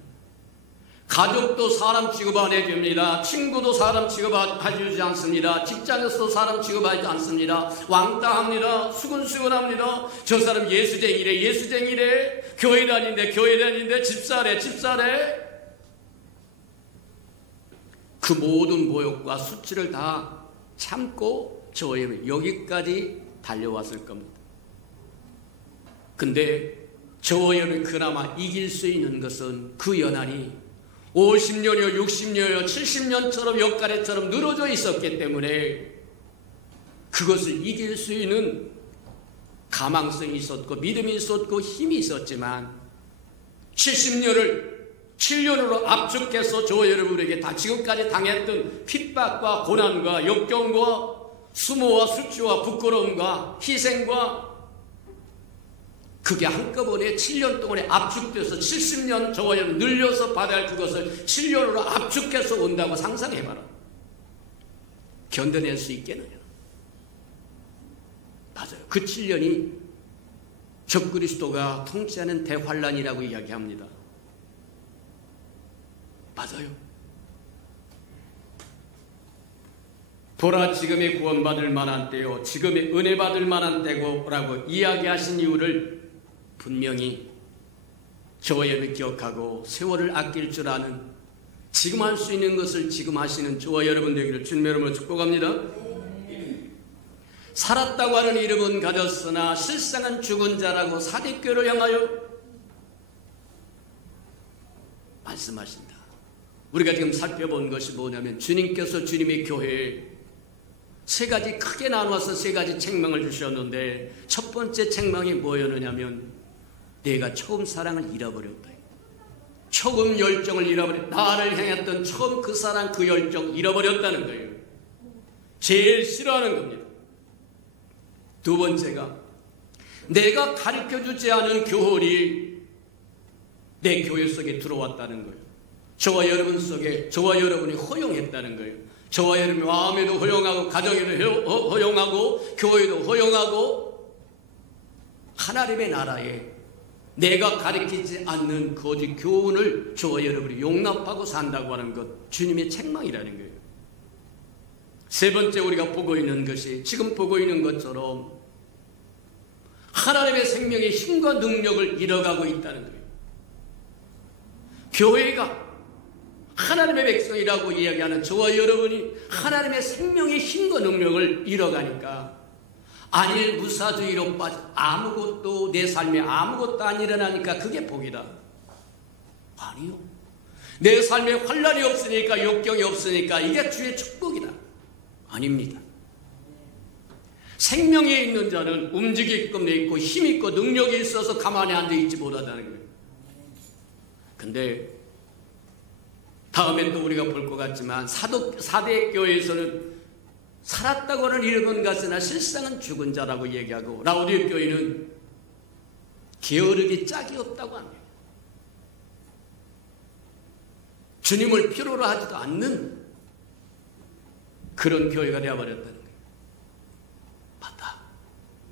가족도 사람 취급 안 해줍니다. 친구도 사람 취급 해주지 않습니다. 직장에서도 사람 취급하지 않습니다. 왕따합니다. 수근수근합니다. 저 사람 예수쟁이래. 교회 다닌데 집사래. 그 모든 모욕과 수치를 다 참고 저의 여기까지 달려왔을 겁니다. 근데 저와 여러분이 그나마 이길 수 있는 것은 그 연한이 50년이요 60년이요 70년처럼 역가래처럼 늘어져 있었기 때문에 그것을 이길 수 있는 가망성이 있었고 믿음이 있었고 힘이 있었지만 7년으로 압축해서 저와 여러분에게 다 지금까지 당했던 핍박과 고난과 역경과 수모와 수치와 부끄러움과 희생과 그게 한꺼번에 7년 동안에 압축돼서 70년 저와 여러분 늘려서 받아야 할 그것을 7년으로 압축해서 온다고 상상해봐라. 견뎌낼 수 있겠느냐. 맞아요. 그 7년이 적그리스도가 통치하는 대환란이라고 이야기합니다. 맞아요. 보라, 지금의 구원받을 만한 때요, 지금의 은혜 받을 만한 때고라고 이야기하신 이유를 분명히 저와 여러분이 기억하고 세월을 아낄 줄 아는, 지금 할 수 있는 것을 지금 하시는 저와 여러분 되기를 주님의 이름으로 축복합니다. 살았다고 하는 이름은 가졌으나 실상은 죽은 자라고 사대교회를 향하여 말씀하신다. 우리가 지금 살펴본 것이 뭐냐면, 주님께서 주님의 교회에 세 가지 크게 나눠서 세 가지 책망을 주셨는데, 첫 번째 책망이 뭐였느냐면, 내가 처음 사랑을 잃어버렸다. 처음 열정을 잃어버렸다. 나를 향했던 처음 그 사랑, 그 열정 잃어버렸다는 거예요. 제일 싫어하는 겁니다. 두 번째가, 내가 가르쳐주지 않은 교훈이 내 교회 속에 들어왔다는 거예요. 저와 여러분 속에, 저와 여러분이 허용했다는 거예요. 저와 여러분이 마음에도 허용하고, 가정에도 허용하고, 교회도 허용하고, 하나님의 나라에 내가 가르치지 않는 거짓 교훈을 저와 여러분이 용납하고 산다고 하는 것, 주님의 책망이라는 거예요. 세 번째, 우리가 보고 있는 것이 지금 보고 있는 것처럼 하나님의 생명의 힘과 능력을 잃어가고 있다는 거예요. 교회가 하나님의 백성이라고 이야기하는 저와 여러분이 하나님의 생명의 힘과 능력을 잃어가니까 안일 무사주의로 빠져 아무것도, 내 삶에 아무것도 안 일어나니까 그게 복이다. 아니요. 내 삶에 환난이 없으니까, 역경이 없으니까 이게 주의 축복이다. 아닙니다. 생명에 있는 자는 움직이게끔 돼 있고 힘 있고 능력이 있어서 가만히 앉아있지 못하다는 거예요. 근데 다음에 또 우리가 볼 것 같지만, 사대교회에서는 살았다고 하는 이름은 갔으나 실상은 죽은 자라고 얘기하고, 라오디게 교회는 게으르기 짝이 없다고 합니다. 주님을 필요로 하지도 않는 그런 교회가 되어버렸다는 거예요. 맞다.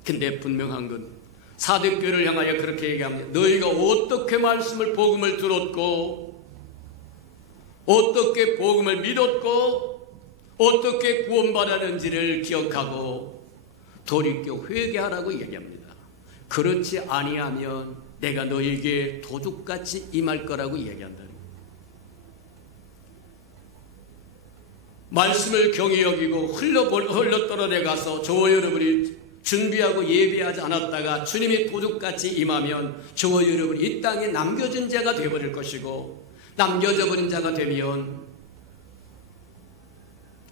근데 분명한 건 사대교회를 향하여 그렇게 얘기합니다. 너희가 어떻게 말씀을, 복음을 들었고, 어떻게 복음을 믿었고, 어떻게 구원받았는지를 기억하고 돌이켜 회개하라고 얘기합니다. 그렇지 아니하면 내가 너희에게 도둑같이 임할 거라고 얘기한다는 거예요. 말씀을 경히 여기고 흘러 떨어내가서 저와 여러분이 준비하고 예배하지 않았다가 주님이 도둑같이 임하면 저와 여러분이 이 땅에 남겨진 자가 되어버릴 것이고, 남겨져 버린 자가 되면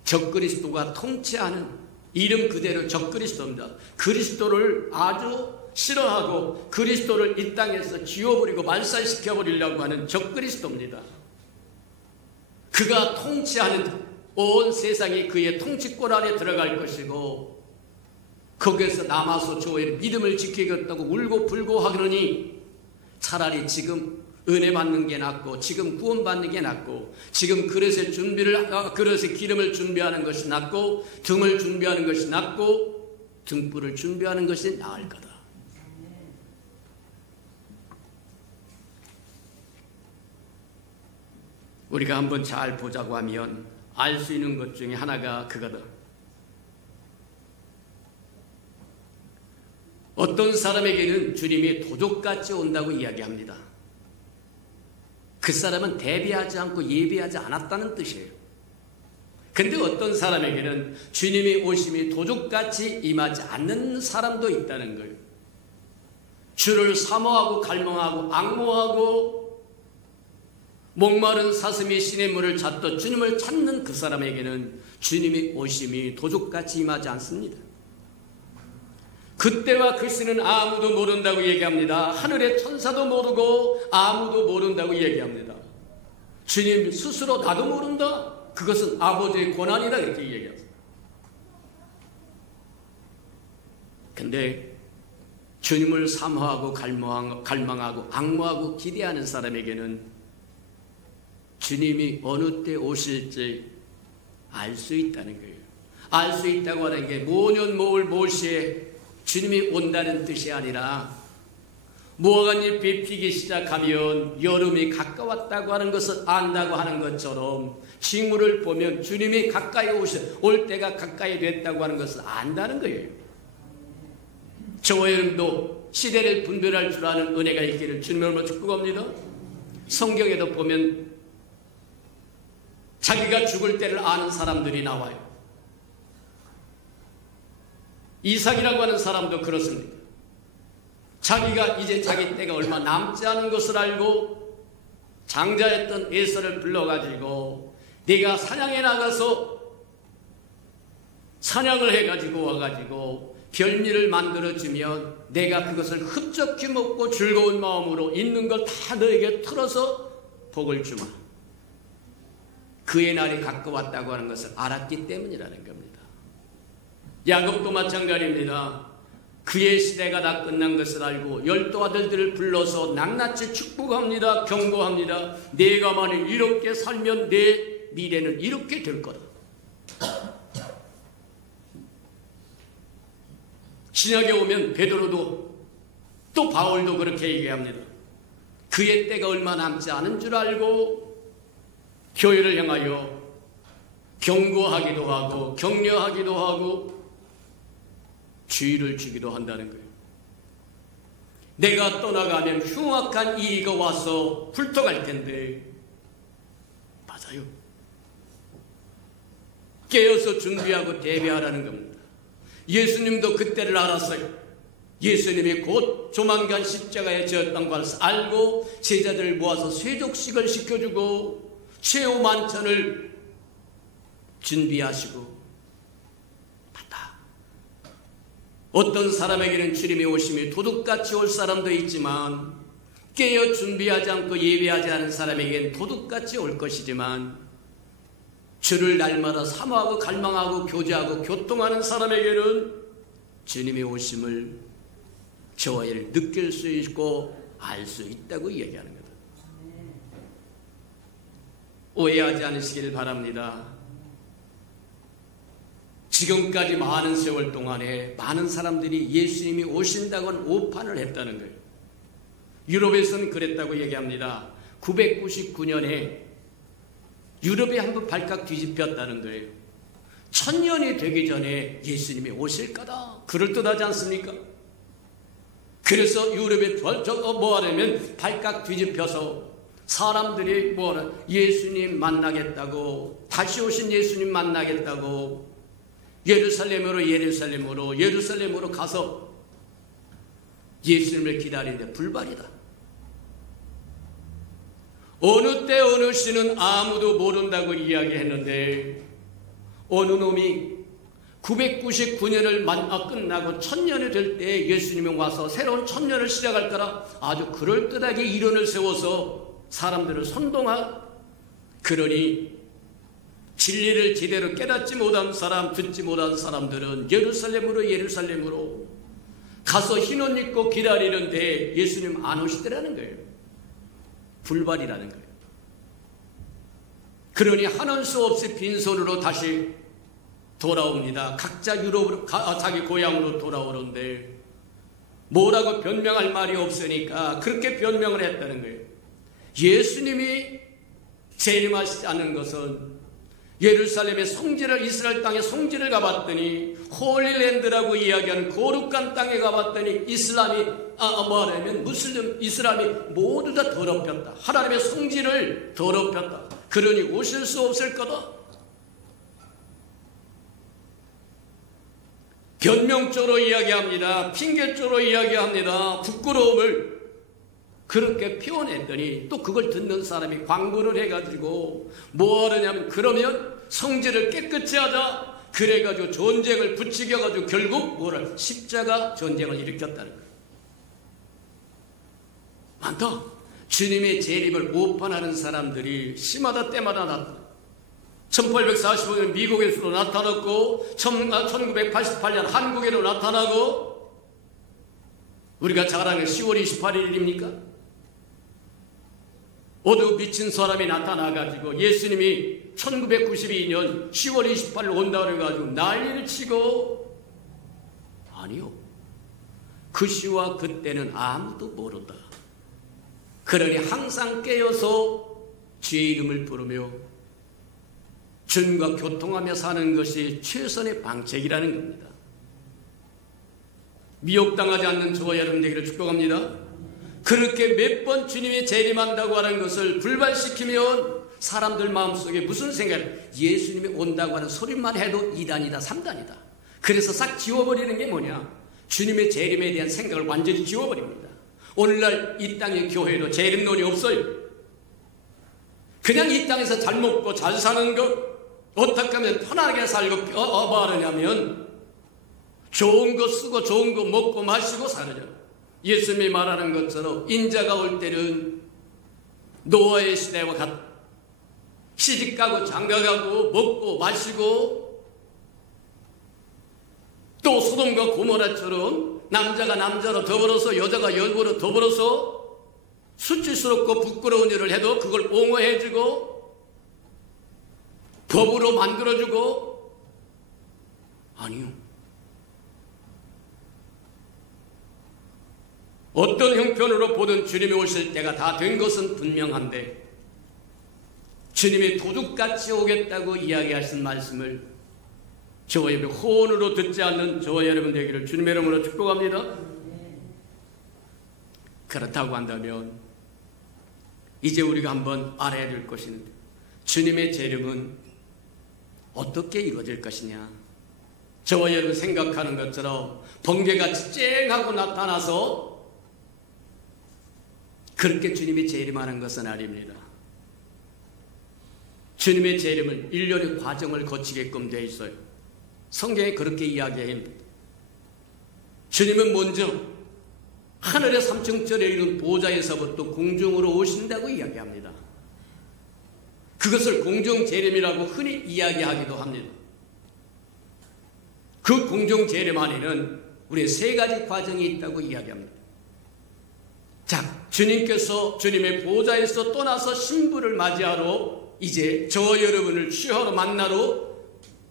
적그리스도가 통치하는, 이름 그대로 적그리스도입니다. 그리스도를 아주 싫어하고 그리스도를 이 땅에서 지워버리고 말살시켜버리려고 하는 적그리스도입니다. 그가 통치하는 온 세상이 그의 통치권 아래 들어갈 것이고, 거기에서 남아서 저의 믿음을 지키겠다고 울고 불고 하느니 차라리 지금 은혜 받는 게 낫고, 지금 구원 받는 게 낫고, 지금 그릇에 기름을 준비하는 것이 낫고, 등을 준비하는 것이 낫고, 등불을 준비하는 것이 나을 거다. 우리가 한번 잘 보자고 하면 알 수 있는 것 중에 하나가 그거다. 어떤 사람에게는 주님이 도둑같이 온다고 이야기합니다. 그 사람은 대비하지 않고 예비하지 않았다는 뜻이에요. 근데 어떤 사람에게는 주님이 오심이 도둑같이 임하지 않는 사람도 있다는 거예요. 주를 사모하고 갈망하고 악모하고 목마른 사슴이 시냇물을 찾듯 주님을 찾는 그 사람에게는 주님이 오심이 도둑같이 임하지 않습니다. 그때와 그 시는 아무도 모른다고 얘기합니다. 하늘의 천사도 모르고 아무도 모른다고 얘기합니다. 주님 스스로 나도 모른다. 그것은 아버지의 권한이다, 이렇게 얘기합니다. 근데 주님을 사모하고 갈망하고 악모하고 기대하는 사람에게는 주님이 어느 때 오실지 알 수 있다는 거예요. 알 수 있다고 하는 게 모년 모을 모시에 주님이 온다는 뜻이 아니라 무화과잎이 피기 시작하면 여름이 가까웠다고 하는 것을 안다고 하는 것처럼 식물을 보면 주님이 가까이 올 때가 가까이 됐다고 하는 것을 안다는 거예요. 저와 여러분도 시대를 분별할 줄 아는 은혜가 있기를 주님으로 축복합니다. 성경에도 보면 자기가 죽을 때를 아는 사람들이 나와요. 이삭이라고 하는 사람도 그렇습니다. 자기가 이제 자기 때가 얼마 남지 않은 것을 알고 장자였던 에서를 불러가지고 네가 사냥에 나가서 사냥을 해가지고 와가지고 별미를 만들어주면 내가 그것을 흡족히 먹고 즐거운 마음으로 있는 걸 다 너에게 털어서 복을 주마. 그의 날이 가까웠다고 하는 것을 알았기 때문이라는 겁니다. 야곱도 마찬가지입니다. 그의 시대가 다 끝난 것을 알고 12 아들들을 불러서 낱낱이 축복합니다. 경고합니다. 내가 만일 이렇게 살면 내 미래는 이렇게 될 거다. 신약에 오면 베드로도 또 바울도 그렇게 얘기합니다. 그의 때가 얼마 남지 않은 줄 알고 교회를 향하여 경고하기도 하고 격려하기도 하고 주의를 주기도 한다는 거예요. 내가 떠나가면 흉악한 이가 와서 훑어갈 텐데 맞아요. 깨어서 준비하고 대비하라는 겁니다. 예수님도 그때를 알았어요. 예수님이 곧 조만간 십자가에 졌던 것을 알고 제자들을 모아서 쇠족식을 시켜주고 최후 만찬을 준비하시고 봤다. 어떤 사람에게는 주님의 오심이 도둑같이 올 사람도 있지만 깨어 준비하지 않고 예배하지 않은 사람에게는 도둑같이 올 것이지만 주를 날마다 사모하고 갈망하고 교제하고 교통하는 사람에게는 주님의 오심을 저와 얘를 느낄 수 있고 알 수 있다고 이야기하는 거다. 오해하지 않으시길 바랍니다. 지금까지 많은 세월 동안에 많은 사람들이 예수님이 오신다고는 오판을 했다는 거예요. 유럽에서는 그랬다고 얘기합니다. 999년에 유럽이 한번 발칵 뒤집혔다는 거예요. 1000년이 되기 전에 예수님이 오실 거다. 그럴듯하지 않습니까? 그래서 유럽에 뭐 하냐면 발칵 뒤집혀서 사람들이 뭐라 예수님 만나겠다고 다시 오신 예수님 만나겠다고 예루살렘으로 가서 예수님을 기다리는데 불발이다. 어느 때 어느 시는 아무도 모른다고 이야기했는데 어느 놈이 999년을 끝나고 1000년이 될 때 예수님이 와서 새로운 1000년을 시작할 거라 아주 그럴듯하게 이론을 세워서 사람들을 선동한. 그러니 진리를 제대로 깨닫지 못한 사람, 듣지 못한 사람들은 예루살렘으로 가서 흰옷 입고 기다리는데 예수님 안 오시더라는 거예요. 불발이라는 거예요. 그러니 하는 수 없이 빈손으로 다시 돌아옵니다. 각자 유럽으로 자기 고향으로 돌아오는데 뭐라고 변명할 말이 없으니까 그렇게 변명을 했다는 거예요. 예수님이 재림하시지 않는 것은 예루살렘의 성지를 이스라엘 땅의 성지를 가봤더니 홀리랜드라고 이야기하는 거룩한 땅에 가봤더니 이슬람이 뭐하냐면 이슬람이 모두 다 더럽혔다. 하나님의 성지를 더럽혔다. 그러니 오실 수 없을 거다. 변명적으로 이야기합니다. 핑계적으로 이야기합니다. 부끄러움을 그렇게 표현했더니 또 그걸 듣는 사람이 광고를 해가지고 뭐 하느냐면 그러면 성지를 깨끗이 하자. 그래가지고 전쟁을 부추겨가지고 결국 십자가 전쟁을 일으켰다는 거예요. 많다. 주님의 재림을 오판하는 사람들이 시마다 때마다 나타나. 1845년 미국에서도 나타났고 1988년 한국에도 나타나고 우리가 잘 아는 10월 28일입니까? 어두 미친 사람이 나타나가지고 예수님이 1992년 10월 28일 온다고 해가지고 난리를 치고 아니요. 그 시와 그때는 아무도 모른다. 그러니 항상 깨어서 주의 이름을 부르며 주님과 교통하며 사는 것이 최선의 방책이라는 겁니다. 미혹당하지 않는 저와 여러분 되기를 축복합니다. 그렇게 몇 번 주님이 재림한다고 하는 것을 불발시키면 사람들 마음속에 무슨 생각을, 예수님이 온다고 하는 소리만 해도 2단이다 3단이다. 그래서 싹 지워버리는 게 뭐냐, 주님의 재림에 대한 생각을 완전히 지워버립니다. 오늘날 이 땅의 교회도 재림론이 없어요. 그냥 이 땅에서 잘 먹고 잘 사는 것, 어떻게 하면 편하게 살고 바르냐면 좋은 거 쓰고 좋은 거 먹고 마시고 사느냐. 예수님이 말하는 것처럼 인자가 올 때는 노아의 시대와 같다. 시집가고 장가가고 먹고 마시고, 또 소돔과 고모라처럼 남자가 남자로 더불어서 여자가 여자로 더불어서 수치스럽고 부끄러운 일을 해도 그걸 옹호해주고 법으로 만들어주고. 아니요. 어떤 형편으로 보든 주님이 오실 때가 다 된 것은 분명한데, 주님이 도둑같이 오겠다고 이야기하신 말씀을 저와 여러분 호언으로 듣지 않는 저와 여러분 되기를 주님의 이름으로 축복합니다. 그렇다고 한다면 이제 우리가 한번 알아야 될 것은, 주님의 재림은 어떻게 이루어질 것이냐. 저와 여러분 생각하는 것처럼 번개같이 쨍하고 나타나서 그렇게 주님이 재림하는 것은 아닙니다. 주님의 재림은 일련의 과정을 거치게끔 되어 있어요. 성경에 그렇게 이야기합니다. 주님은 먼저 하늘의 3층절에 이른 보좌에서부터 공중으로 오신다고 이야기합니다. 그것을 공중재림이라고 흔히 이야기하기도 합니다. 그 공중재림 안에는 우리의 3가지 과정이 있다고 이야기합니다. 자, 주님께서 주님의 보좌에서 떠나서 신부를 맞이하러 이제 저와 여러분을 취하러 만나러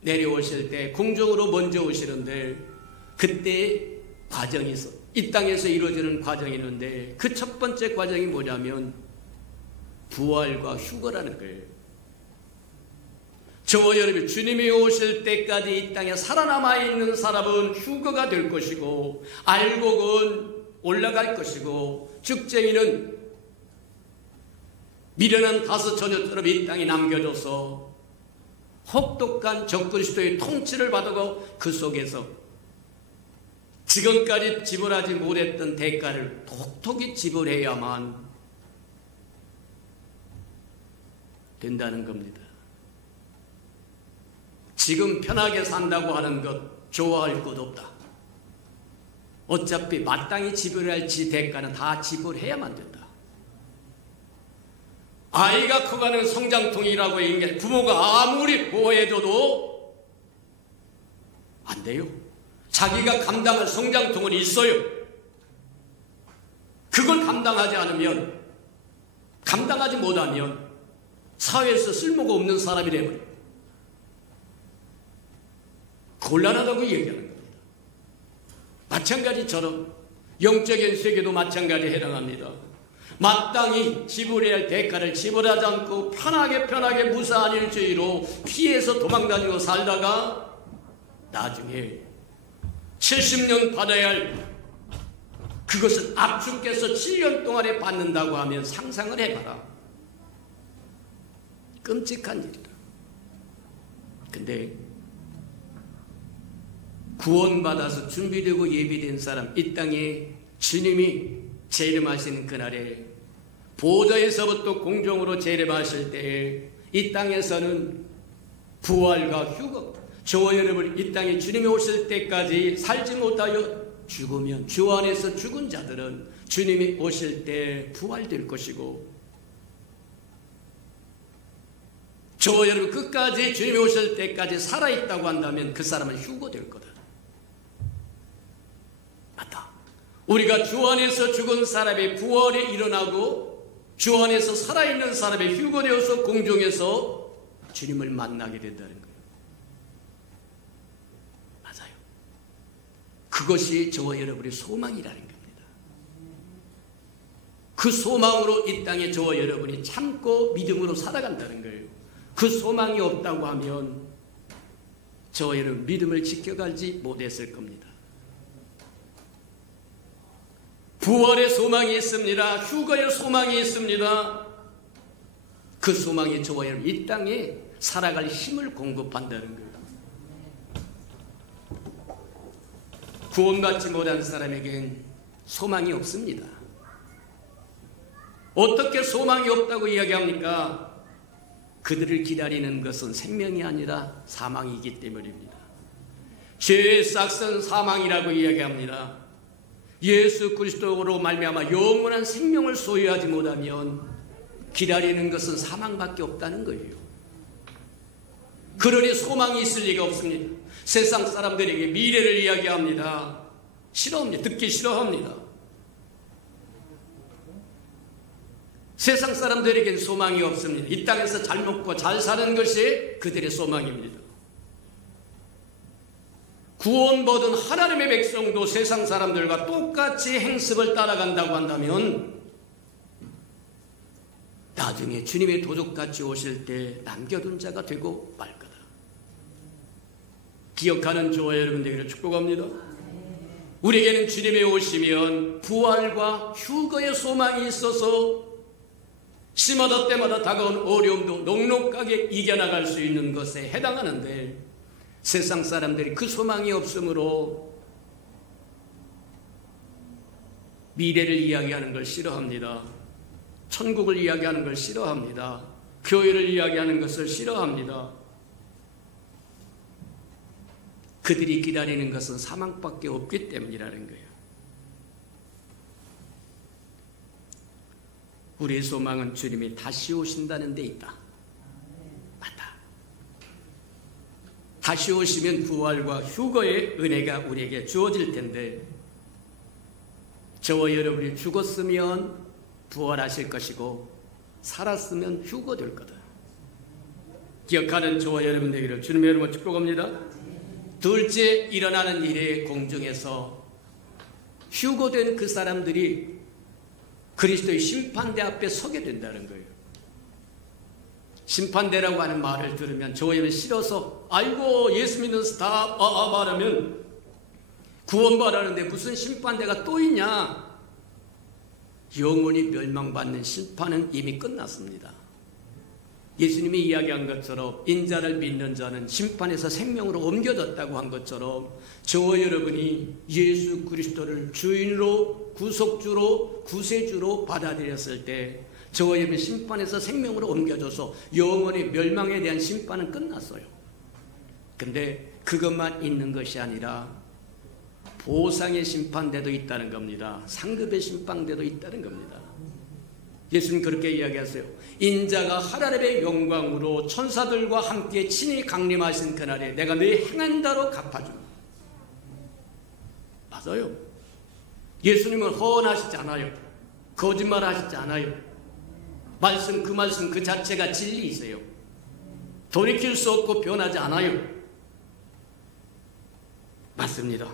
내려오실 때 공중으로 먼저 오시는데, 그때 과정이 있어. 이 땅에서 이루어지는 과정이 있는데 그 첫 번째 과정이 뭐냐면 부활과 휴거라는 거예요. 저와 여러분 주님이 오실 때까지 이 땅에 살아남아 있는 사람은 휴거가 될 것이고, 알곡은 올라갈 것이고, 죽쟁이는 미련한 다섯 처녀처럼 이 땅에 남겨져서 혹독한 적그리스도의 통치를 받고 그 속에서 지금까지 지불하지 못했던 대가를 톡톡히 지불해야만 된다는 겁니다. 지금 편하게 산다고 하는 것 좋아할 것 없다. 어차피 마땅히 지불할 대가는 다 지불해야만 된다. 아이가 커가는 성장통이라고 얘기해 부모가 아무리 보호해줘도 안 돼요. 자기가 감당할 성장통은 있어요. 그걸 감당하지 않으면, 감당하지 못하면 사회에서 쓸모가 없는 사람이 되어버려요. 곤란하다고 얘기하는 겁니다. 마찬가지처럼 영적인 세계도 마찬가지에 해당합니다. 마땅히 지불해야 할 대가를 지불하지 않고 편하게 무사한 일주의로 피해서 도망다니고 살다가 나중에 70년 받아야 할 그것을 압축해서 7년 동안에 받는다고 하면 상상을 해봐라. 끔찍한 일이다. 근데 구원받아서 준비되고 예비된 사람, 이 땅에 주님이 재림하시는 그날에 보좌에서부터 공중으로 재림하실 때에 이 땅에서는 부활과 휴거, 저와 여러분 이 땅에 주님이 오실 때까지 살지 못하여 죽으면 주 안에서 죽은 자들은 주님이 오실 때 부활될 것이고, 저와 여러분 끝까지 주님이 오실 때까지 살아있다고 한다면 그 사람은 휴거될 거다. 맞다. 우리가 주 안에서 죽은 사람의 부활이 일어나고 주 안에서 살아있는 사람의 휴거되어서 공중에서 주님을 만나게 된다는 거예요. 맞아요. 그것이 저와 여러분의 소망이라는 겁니다. 그 소망으로 이 땅에 저와 여러분이 참고 믿음으로 살아간다는 거예요. 그 소망이 없다고 하면 저와 여러분 믿음을 지켜가지 못했을 겁니다. 부활의 소망이 있습니다. 휴거의 소망이 있습니다. 그 소망이 저와 여러분 이 땅에 살아갈 힘을 공급한다는 거예요. 구원받지 못한 사람에겐 소망이 없습니다. 어떻게 소망이 없다고 이야기합니까? 그들을 기다리는 것은 생명이 아니라 사망이기 때문입니다. 죄의 싹은 사망이라고 이야기합니다. 예수 그리스도로 말미암아 영원한 생명을 소유하지 못하면 기다리는 것은 사망밖에 없다는 거예요. 그러니 소망이 있을 리가 없습니다. 세상 사람들에게 미래를 이야기합니다. 싫어합니다. 듣기 싫어합니다. 세상 사람들에게는 소망이 없습니다. 이 땅에서 잘 먹고 잘 사는 것이 그들의 소망입니다. 구원받은 하나님의 백성도 세상 사람들과 똑같이 행습을 따라간다고 한다면 나중에 주님의 도적같이 오실 때 남겨둔 자가 되고 말 거다. 기억하는 저와 여러분 되기를 축복합니다. 우리에게는 주님이 오시면 부활과 휴거의 소망이 있어서 시마다 때마다 다가온 어려움도 넉넉하게 이겨나갈 수 있는 것에 해당하는데 세상 사람들이 그 소망이 없으므로 미래를 이야기하는 걸 싫어합니다. 천국을 이야기하는 걸 싫어합니다. 교회를 이야기하는 것을 싫어합니다. 그들이 기다리는 것은 사망밖에 없기 때문이라는 거예요. 우리의 소망은 주님이 다시 오신다는 데 있다. 맞다. 다시 오시면 부활과 휴거의 은혜가 우리에게 주어질 텐데 저와 여러분이 죽었으면 부활하실 것이고 살았으면 휴거될 거다. 기억하는 저와 여러분 되기를 주님의 이름으로 축복합니다. 둘째, 일어나는 일의 공중에서 휴거된 그 사람들이 그리스도의 심판대 앞에 서게 된다는 거예요. 심판대라고 하는 말을 들으면 저와 여러분 싫어서 아이고 예수 믿는 스타 말하면 구원받았는데 무슨 심판대가 또 있냐. 영원히 멸망받는 심판은 이미 끝났습니다. 예수님이 이야기한 것처럼 인자를 믿는 자는 심판에서 생명으로 옮겨졌다고 한 것처럼 저와 여러분이 예수 그리스도를 주인으로 구속주로 구세주로 받아들였을 때 저와 여러분 심판에서 생명으로 옮겨져서 영원히 멸망에 대한 심판은 끝났어요. 근데 그것만 있는 것이 아니라 보상의 심판대도 있다는 겁니다. 상급의 심판대도 있다는 겁니다. 예수님 그렇게 이야기하세요. 인자가 하나님의 영광으로 천사들과 함께 친히 강림하신 그날에 내가 너희 행한 대로 갚아주마. 맞아요. 예수님은 허언하시지 않아요. 거짓말하시지 않아요. 말씀 그 자체가 진리이세요. 돌이킬 수 없고 변하지 않아요. 맞습니다.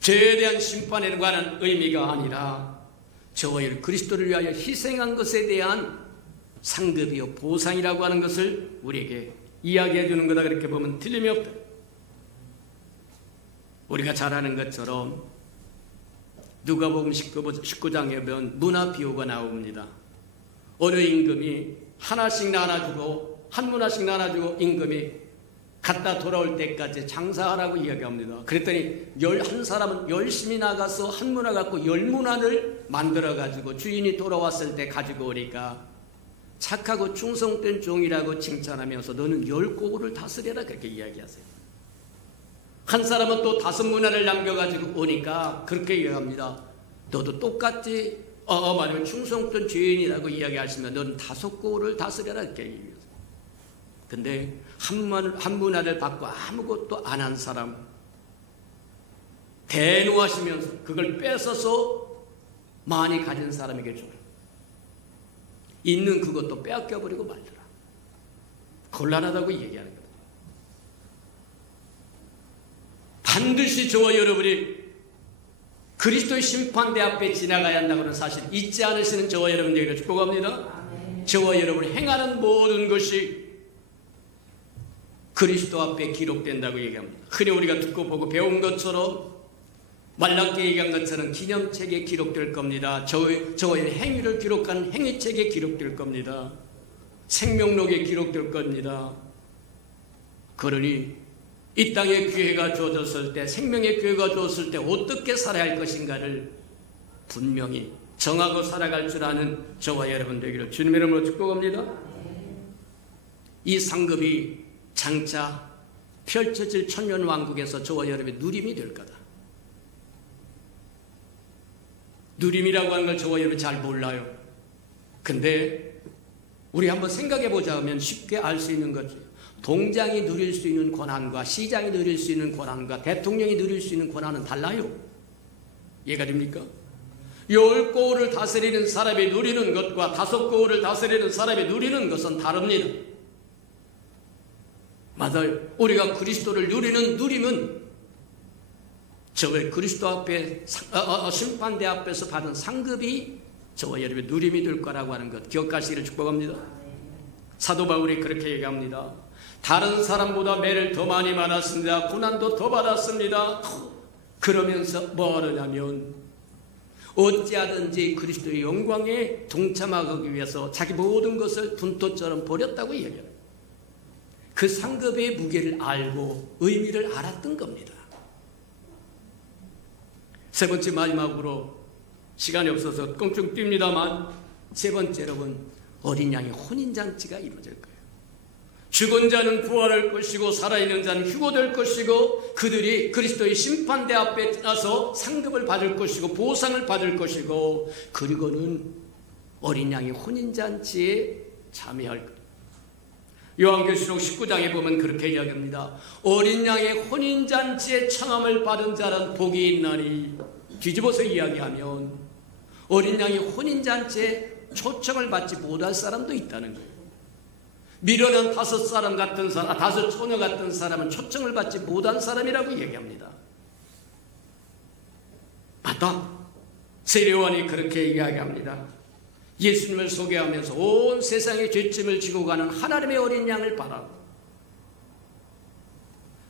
죄에 대한 심판에 관한 의미가 아니라 저와 그리스도를 위하여 희생한 것에 대한 상급이요 보상이라고 하는 것을 우리에게 이야기해 주는 거다. 그렇게 보면 틀림이 없다. 우리가 잘 아는 것처럼 누가복음 19장에 보면 문화 비유가 나옵니다. 어느 임금이 하나씩 나눠주고 한 문화씩 나눠주고 임금이 갔다 돌아올 때까지 장사하라고 이야기합니다. 그랬더니 한 사람은 열심히 나가서 한 문화 갖고 10문화를 만들어가지고 주인이 돌아왔을 때 가지고 오니까 착하고 충성된 종이라고 칭찬하면서 너는 10고구를 다스려라 그렇게 이야기하세요. 한 사람은 또 5문화를 남겨가지고 오니까 그렇게 이야기합니다. 너도 똑같이 말하면 충성된 죄인이라고 이야기하시면 너는 5고구를 다스려라 이렇게 얘기해요. 근데 한 문화를 받고 아무것도 안 한 사람 대노하시면서 그걸 뺏어서 많이 가진 사람에게 줘요. 있는 그것도 빼앗겨버리고 말더라. 곤란하다고 얘기하는 거예요. 반드시 저와 여러분이 그리스도의 심판대 앞에 지나가야 한다고 하는 사실 잊지 않으시는 저와 여러분들에게 축복합니다. 저와 여러분이 행하는 모든 것이 그리스도 앞에 기록된다고 얘기합니다. 흔히 우리가 듣고 보고 배운 것처럼 말라기 얘기한 것처럼 기념책에 기록될 겁니다. 저의 행위를 기록한 행위책에 기록될 겁니다. 생명록에 기록될 겁니다. 그러니 이 땅에 기회가 주어졌을 때, 생명의 기회가 주어졌을 때 어떻게 살아야 할 것인가를 분명히 정하고 살아갈 줄 아는 저와 여러분 되기를 주님의 이름으로 축복합니다. 이 상급이 장차 펼쳐질 천년왕국에서 저와 여러분의 누림이 될 거다. 누림이라고 하는 걸 저와 여러분 잘 몰라요. 근데 우리 한번 생각해 보자 하면 쉽게 알 수 있는 거죠. 동장이 누릴 수 있는 권한과 시장이 누릴 수 있는 권한과 대통령이 누릴 수 있는 권한은 달라요. 이해가 됩니까? 10고을을 다스리는 사람이 누리는 것과 5고을을 다스리는 사람이 누리는 것은 다릅니다. 맞아요. 우리가 그리스도를 누리는 누림은 저의 그리스도 앞에 심판대 앞에서 받은 상급이 저와 여러분의 누림이 될 거라고 하는 것 기억하시기를 축복합니다. 사도 바울이 그렇게 얘기합니다. 다른 사람보다 매를 더 많이 받았습니다. 고난도 더 받았습니다. 그러면서 뭐 하느냐면 어찌하든지 그리스도의 영광에 동참하기 위해서 자기 모든 것을 분토처럼 버렸다고 얘기해요. 그 상급의 무게를 알고 의미를 알았던 겁니다. 세 번째 마지막으로 시간이 없어서 껑충 뜁니다만 세 번째로는 어린 양의 혼인잔치가 이루어질 거예요. 죽은 자는 부활할 것이고 살아있는 자는 휴거될 것이고 그들이 그리스도의 심판대 앞에 나서 상급을 받을 것이고 보상을 받을 것이고 그리고는 어린 양의 혼인잔치에 참여할 거예요. 요한계시록 19장에 보면 그렇게 이야기합니다. 어린 양의 혼인잔치에 청함을 받은 자는 복이 있나니 뒤집어서 이야기하면 어린 양의 혼인잔치에 초청을 받지 못할 사람도 있다는 거예요. 미련한 5사람 같은 사람, 5 처녀 같은 사람은 초청을 받지 못한 사람이라고 얘기합니다. 맞다. 세례요한이 그렇게 이야기합니다. 예수님을 소개하면서 온 세상의 죄짐을 지고 가는 하나님의 어린 양을 바라고.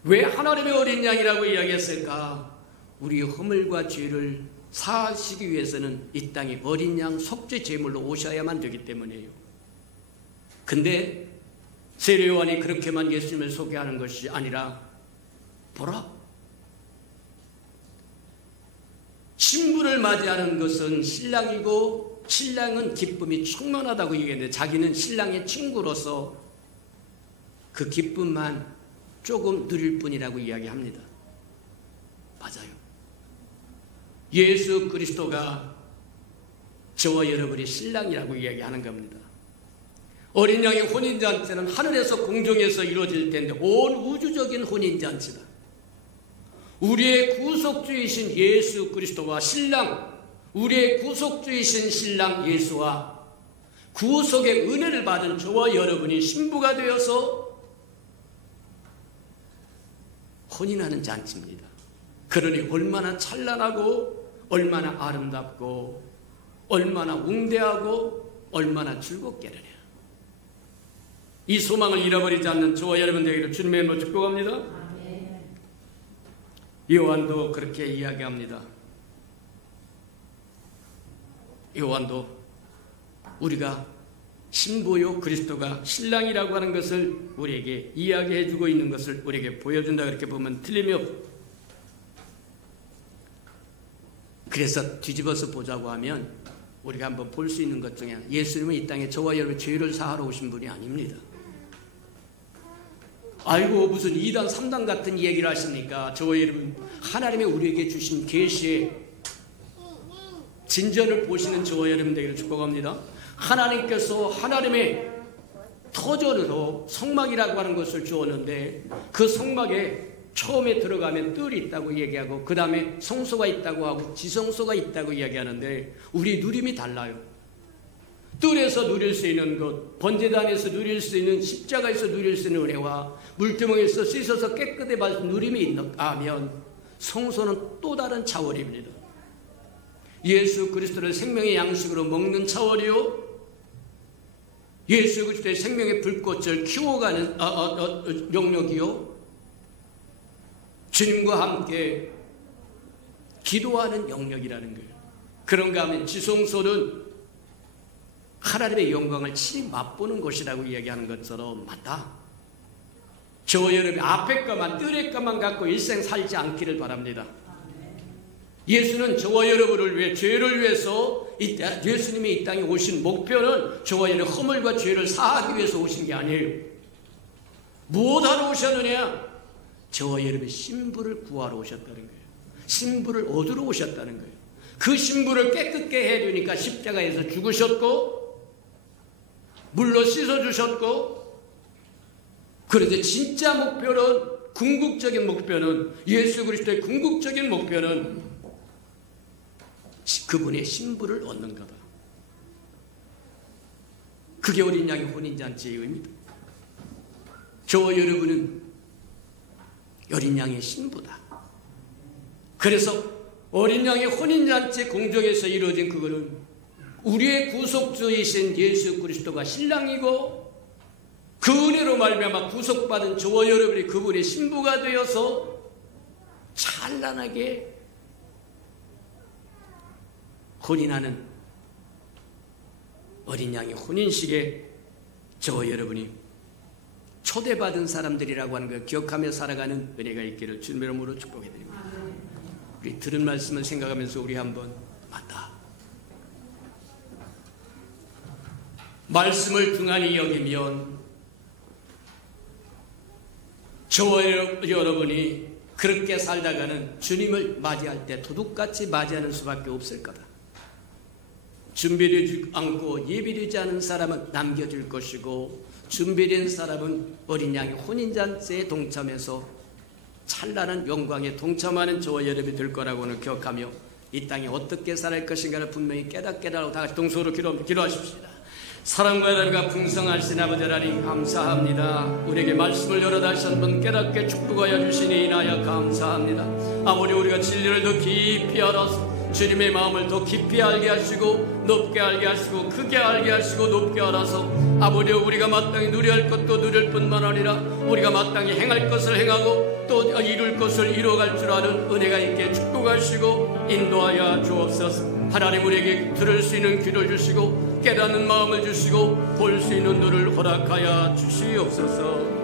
왜 하나님의 어린 양이라고 이야기했을까? 우리의 허물과 죄를 사하시기 위해서는 이 땅에 어린 양 속죄 제물로 오셔야만 되기 때문이에요. 근데 세례요한이 그렇게만 예수님을 소개하는 것이 아니라 보라, 신부를 맞이하는 것은 신랑이고 신랑은 기쁨이 충만하다고 얘기했는데 자기는 신랑의 친구로서 그 기쁨만 조금 누릴 뿐이라고 이야기합니다. 맞아요. 예수 그리스도가 저와 여러분이 신랑이라고 이야기하는 겁니다. 어린 양의 혼인잔치는 하늘에서 공중에서 이루어질 텐데 온 우주적인 혼인잔치다. 우리의 구속주이신 예수 그리스도와 신랑, 우리의 구속주이신 신랑 예수와 구속의 은혜를 받은 저와 여러분이 신부가 되어서 혼인하는 잔치입니다. 그러니 얼마나 찬란하고 얼마나 아름답고 얼마나 웅대하고 얼마나 즐겁게를 해요. 이 소망을 잃어버리지 않는 저와 여러분 되기를 주님의 이름으로 축복합니다. 요한도 그렇게 이야기합니다. 요한도 우리가 신부요 그리스도가 신랑이라고 하는 것을 우리에게 이야기해 주고 있는 것을 우리에게 보여준다 그렇게 보면 틀림이 없어요. 그래서 뒤집어서 보자고 하면 우리가 한번 볼 수 있는 것 중에 예수님은 이 땅에 저와 여러분 죄를 사하러 오신 분이 아닙니다. 아이고 무슨 2단 3단 같은 얘기를 하십니까? 저와 여러분 하나님이 우리에게 주신 계시의 진전을 보시는 저와 여러분 되기를 축복합니다. 하나님께서 하나님의 터전으로 성막이라고 하는 것을 주었는데 그 성막에 처음에 들어가면 뜰이 있다고 얘기하고 그 다음에 성소가 있다고 하고 지성소가 있다고 이야기하는데 우리 누림이 달라요. 뜰에서 누릴 수 있는 것, 번제단에서 누릴 수 있는 십자가에서 누릴 수 있는 은혜와 물두멍에서 씻어서 깨끗해 받은 누림이 있는가 하면 성소는 또 다른 차원입니다. 예수 그리스도를 생명의 양식으로 먹는 차원이요, 예수 그리스도의 생명의 불꽃을 키워가는 영역이요, 주님과 함께 기도하는 영역이라는 거예요. 그런가 하면 지성소는 하나님의 영광을 친히 맛보는 곳이라고 이야기하는 것처럼 맞다. 저와 여러분 앞에 것만 뜰의 것만 갖고 일생 살지 않기를 바랍니다. 예수는 저와 여러분을 위해, 죄를 위해서 예수님이 이 땅에 오신 목표는 저와 여러분의 허물과 죄를 사하기 위해서 오신 게 아니에요. 무엇하러 오셨느냐? 저와 여러분의 신부를 구하러 오셨다는 거예요. 신부를 얻으러 오셨다는 거예요. 그 신부를 깨끗게 해주니까 십자가에서 죽으셨고 물로 씻어주셨고, 그런데 진짜 목표는, 궁극적인 목표는, 예수 그리스도의 궁극적인 목표는 그분의 신부를 얻는 거다. 그게 어린 양의 혼인잔치의 의미다. 저와 여러분은 어린 양의 신부다. 그래서 어린 양의 혼인잔치 공정에서 이루어진 그거는 우리의 구속주이신 예수 그리스도가 신랑이고, 그 은혜로 말미암아 구속받은 저와 여러분이 그분의 신부가 되어서 찬란하게 혼인하는 어린 양의 혼인식에 저와 여러분이 초대받은 사람들이라고 하는 걸 기억하며 살아가는 은혜가 있기를 주님의 이름으로 축복해드립니다. 우리 들은 말씀을 생각하면서 우리 한번 맞다. 말씀을 등한히 여기면 저와 여러분이 그렇게 살다가는 주님을 맞이할 때 도둑같이 맞이하는 수밖에 없을 거다. 준비되지 않고 예비되지 않은 사람은 남겨질 것이고, 준비된 사람은 어린 양의 혼인잔치에 동참해서 찬란한 영광에 동참하는 저와 여러분이 될 거라고는 기억하며 이 땅에 어떻게 살아갈 것인가를 분명히 깨닫게라고 다 같이 동서로 기도하십시다. 사랑과 사랑과 풍성하신 아버지 하나님 감사합니다. 우리에게 말씀을 여러 다시 한번 깨닫게 축복하여 주시니 인하여 감사합니다. 아버지, 우리가 진리를 더 깊이 알아서 주님의 마음을 더 깊이 알게 하시고, 높게 알게 하시고, 크게 알게 하시고, 높게 알아서 아버지, 우리가 마땅히 누려야 할 것도 누릴 뿐만 아니라 우리가 마땅히 행할 것을 행하고 또 이룰 것을 이루어갈 줄 아는 은혜가 있게 축복하시고 인도하여 주옵소서. 하나님, 우리에게 들을 수 있는 귀를 주시고 깨닫는 마음을 주시고 볼 수 있는 눈을 허락하여 주시옵소서.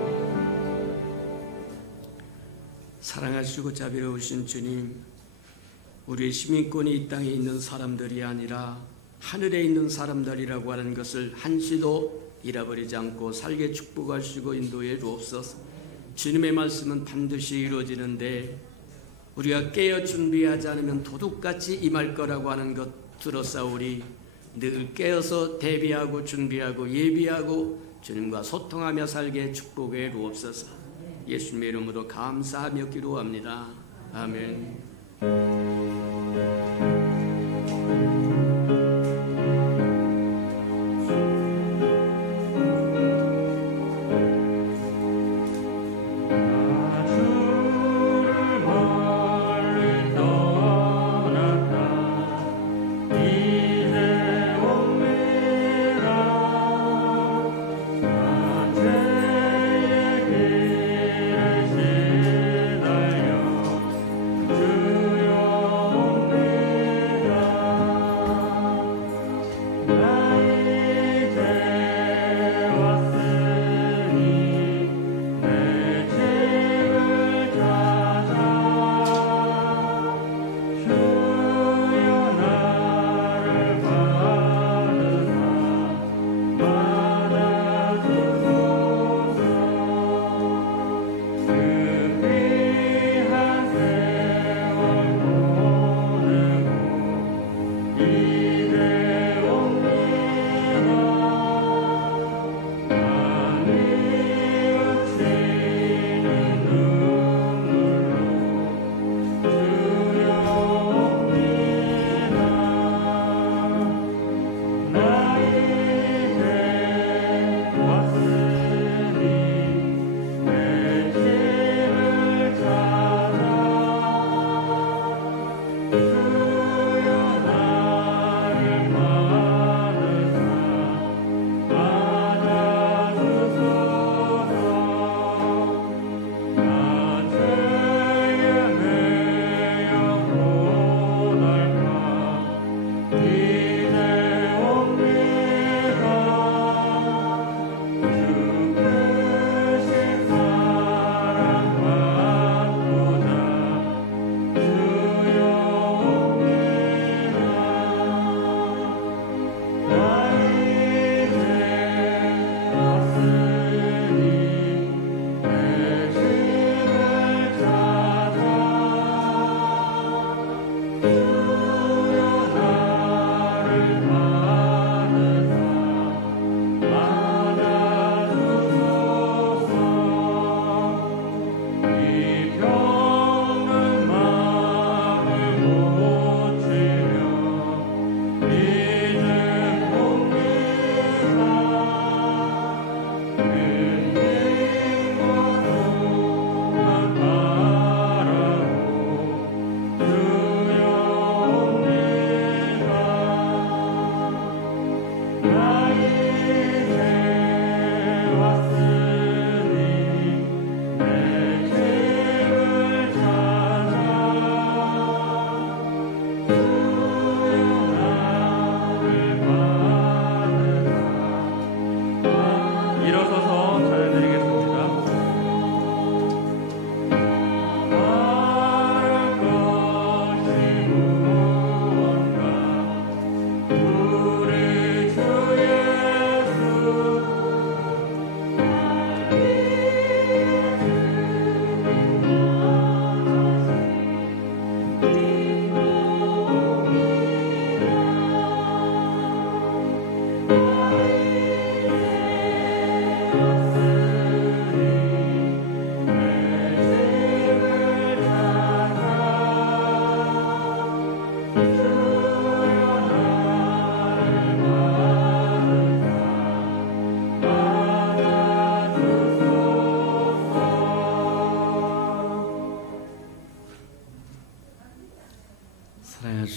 사랑하시고 자비로우신 주님, 우리의 시민권이 이 땅에 있는 사람들이 아니라 하늘에 있는 사람들이라고 하는 것을 한시도 잃어버리지 않고 살게 축복하시고 인도해 주옵소서. 주님의 말씀은 반드시 이루어지는데 우리가 깨어 준비하지 않으면 도둑같이 임할 거라고 하는 것 들었사오니 늘 깨어서 대비하고 준비하고 예비하고 주님과 소통하며 살게 축복해 주옵소서. 예수님의 이름으로 감사하며 기도합니다. 아멘.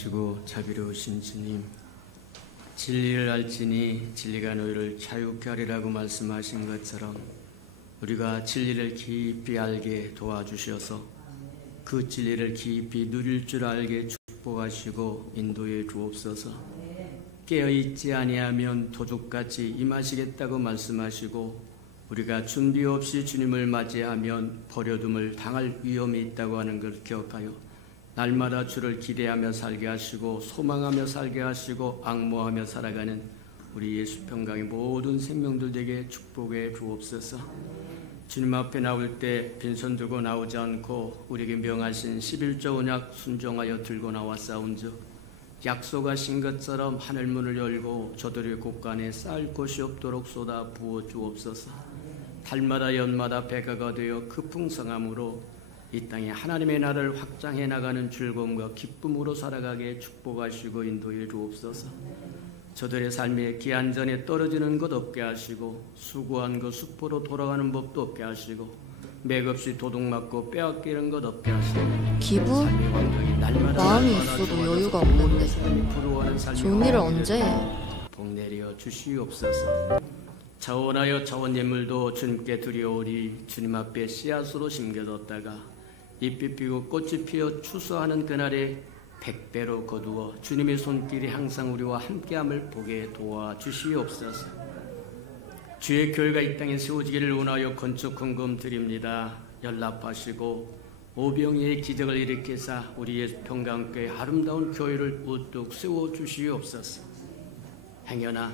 자비하시고 자비로우신 주님, 진리를 알지니 진리가 너희를 자유케 하리라고 말씀하신 것처럼 우리가 진리를 깊이 알게 도와주셔서 그 진리를 깊이 누릴 줄 알게 축복하시고 인도해 주옵소서. 깨어있지 아니하면 도둑같이 임하시겠다고 말씀하시고 우리가 준비 없이 주님을 맞이하면 버려둠을 당할 위험이 있다고 하는 걸 기억하여 날마다 주를 기대하며 살게 하시고 소망하며 살게 하시고 앙모하며 살아가는 우리 예수 평강의 모든 생명들에게 축복해 주옵소서. 주님 앞에 나올 때 빈손 들고 나오지 않고 우리에게 명하신 11조 언약 순종하여 들고 나왔사온즉 약속하신 것처럼 하늘문을 열고 저들의 곳간에 쌓을 곳이 없도록 쏟아 부어 주옵소서. 달마다 연마다 배가가 되어 그 풍성함으로 이 땅에 하나님의 나라를 확장해 나가는 즐거움과 기쁨으로 살아가게 축복하시고 인도해 주옵소서. 저들의 삶에 기한전에 떨어지는 것 없게 하시고 수고한 것 수포로 돌아가는 법도 없게 하시고 맥없이 도둑맞고 빼앗기는 것 없게 하시고 기부? 마음이 있어도 여유가 없는데 좋은 일을 언제 해? 복내려 주시옵소서. 자원하여 자원 예물도 주님께 드리오리. 주님 앞에 씨앗으로 심겨뒀다가 잎이 피고 꽃이 피어 추수하는 그날에 100배로 거두어 주님의 손길이 항상 우리와 함께함을 보게 도와주시옵소서. 주의 교회가 이 땅에 세워지기를 원하여 건축 헌금 드립니다. 연락하시고 오병이의 기적을 일으키사 우리 예수 평강교회 아름다운 교회를 우뚝 세워주시옵소서. 행여나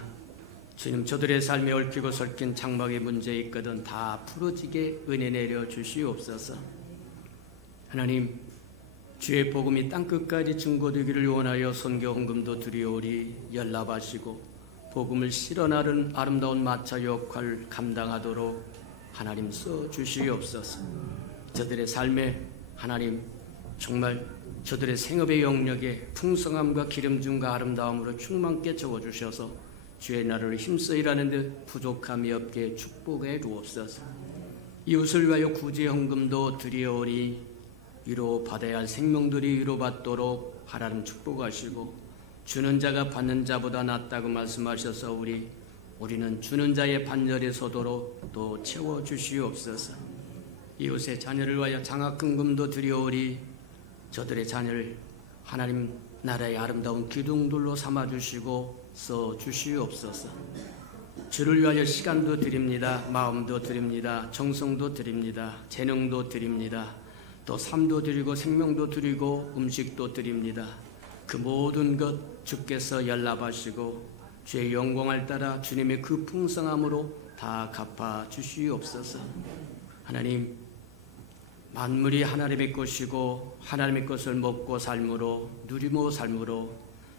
주님 저들의 삶에 얽히고 설킨 장막의 문제 있거든 다 풀어지게 은혜 내려 주시옵소서. 하나님, 주의 복음이 땅끝까지 증거되기를 원하여 선교 헌금도 드리오리. 연락하시고 복음을 실어나른 아름다운 마차 역할 감당하도록 하나님 써 주시옵소서. 저들의 삶에 하나님 정말 저들의 생업의 영역에 풍성함과 기름짐과 아름다움으로 충만케 적어주셔서 주의 나라를 힘써 일하는 듯 부족함이 없게 축복해 주옵소서. 이웃을 위하여 구제 헌금도 드리오리. 위로 받아야 할 생명들이 위로받도록 하나님 축복하시고 주는 자가 받는 자보다 낫다고 말씀하셔서 우리는 주는 자의 반열에 서도록 또 채워주시옵소서. 이웃의 자녀를 위하여 장학금금도 드리오리. 저들의 자녀를 하나님 나라의 아름다운 기둥들로 삼아주시고 써주시옵소서. 주를 위하여 시간도 드립니다. 마음도 드립니다. 정성도 드립니다. 재능도 드립니다. 또 삶도 드리고 생명도 드리고 음식도 드립니다. 그 모든 것 주께서 연락하시고 주의 영광을 따라 주님의 그 풍성함으로 다 갚아 주시옵소서. 하나님, 만물이 하나님의 것이고 하나님의 것을 먹고 삶으로 누리며 삶으로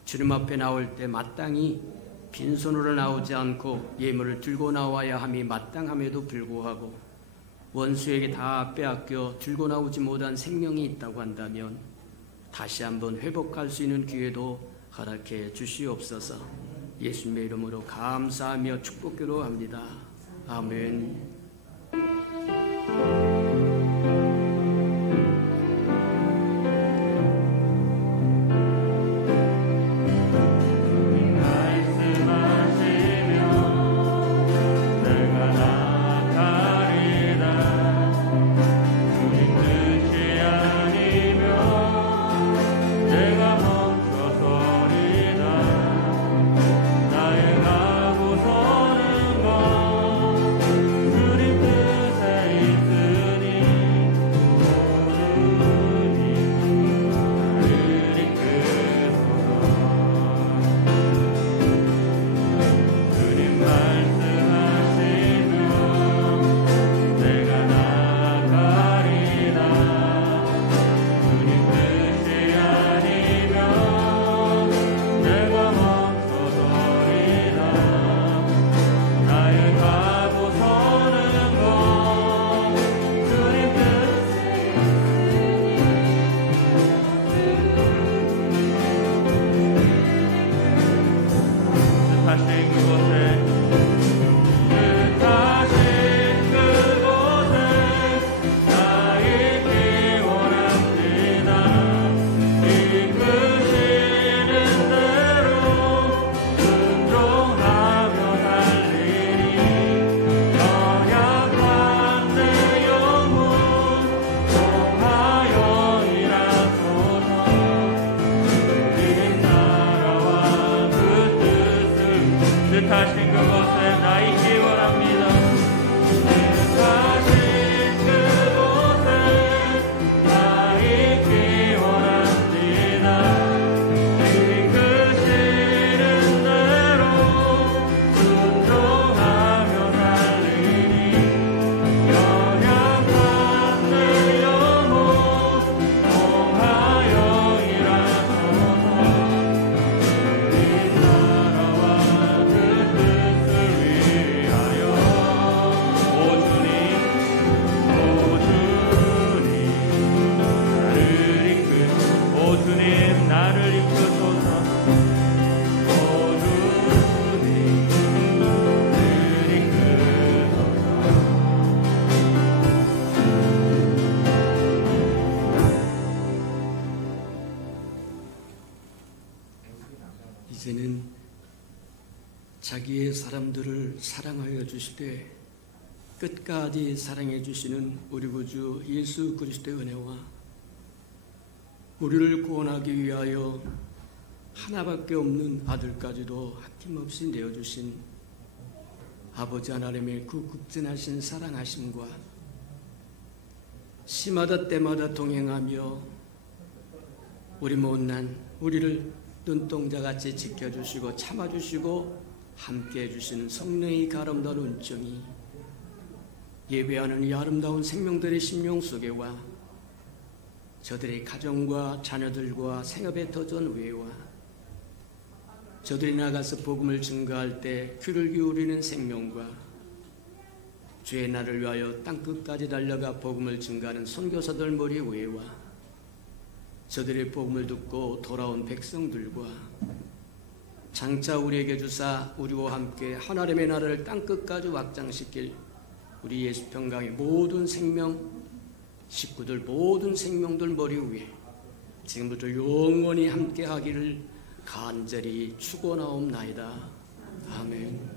주님 앞에 나올 때 마땅히 빈손으로 나오지 않고 예물을 들고 나와야 함이 마땅함에도 불구하고 원수에게 다 빼앗겨 들고 나오지 못한 생명이 있다고 한다면 다시 한번 회복할 수 있는 기회도 허락해 주시옵소서. 예수님의 이름으로 감사하며 축복기로 합니다. 아멘. 나의 가고서는 건 주님 뜻에 있으니 가신 그곳에 나 있기 원합니다. 이제는 자기의 사람들을 사랑하여 주시되 끝까지 사랑해 주시는 우리 구주 예수 그리스도의 은혜와 우리를 구원하기 위하여 하나밖에 없는 아들까지도 아낌없이 내어주신 아버지 하나님의 그 극진하신 사랑하심과 시마다 때마다 동행하며 우리 못난 우리를 눈동자같이 지켜주시고 참아주시고 함께해 주시는 성령의 아름다운 은총이 예배하는 이 아름다운 생명들의 심령 속에와 저들의 가정과 자녀들과 생업에 터전 외와 저들이 나가서 복음을 증거할 때 귀를 기울이는 생명과 주의 날을 위하여 땅끝까지 달려가 복음을 증거하는 선교사들 머리 위에와 저들의 복음을 듣고 돌아온 백성들과 장차 우리에게 주사 우리와 함께 하나님의 나라를 땅끝까지 확장시킬 우리 예수 평강의 모든 생명 식구들 모든 생명들 머리 위에 지금부터 영원히 함께 하기를 간절히 축원하옵나이다. 아멘.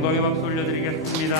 영광의 박수 올려드리겠습니다.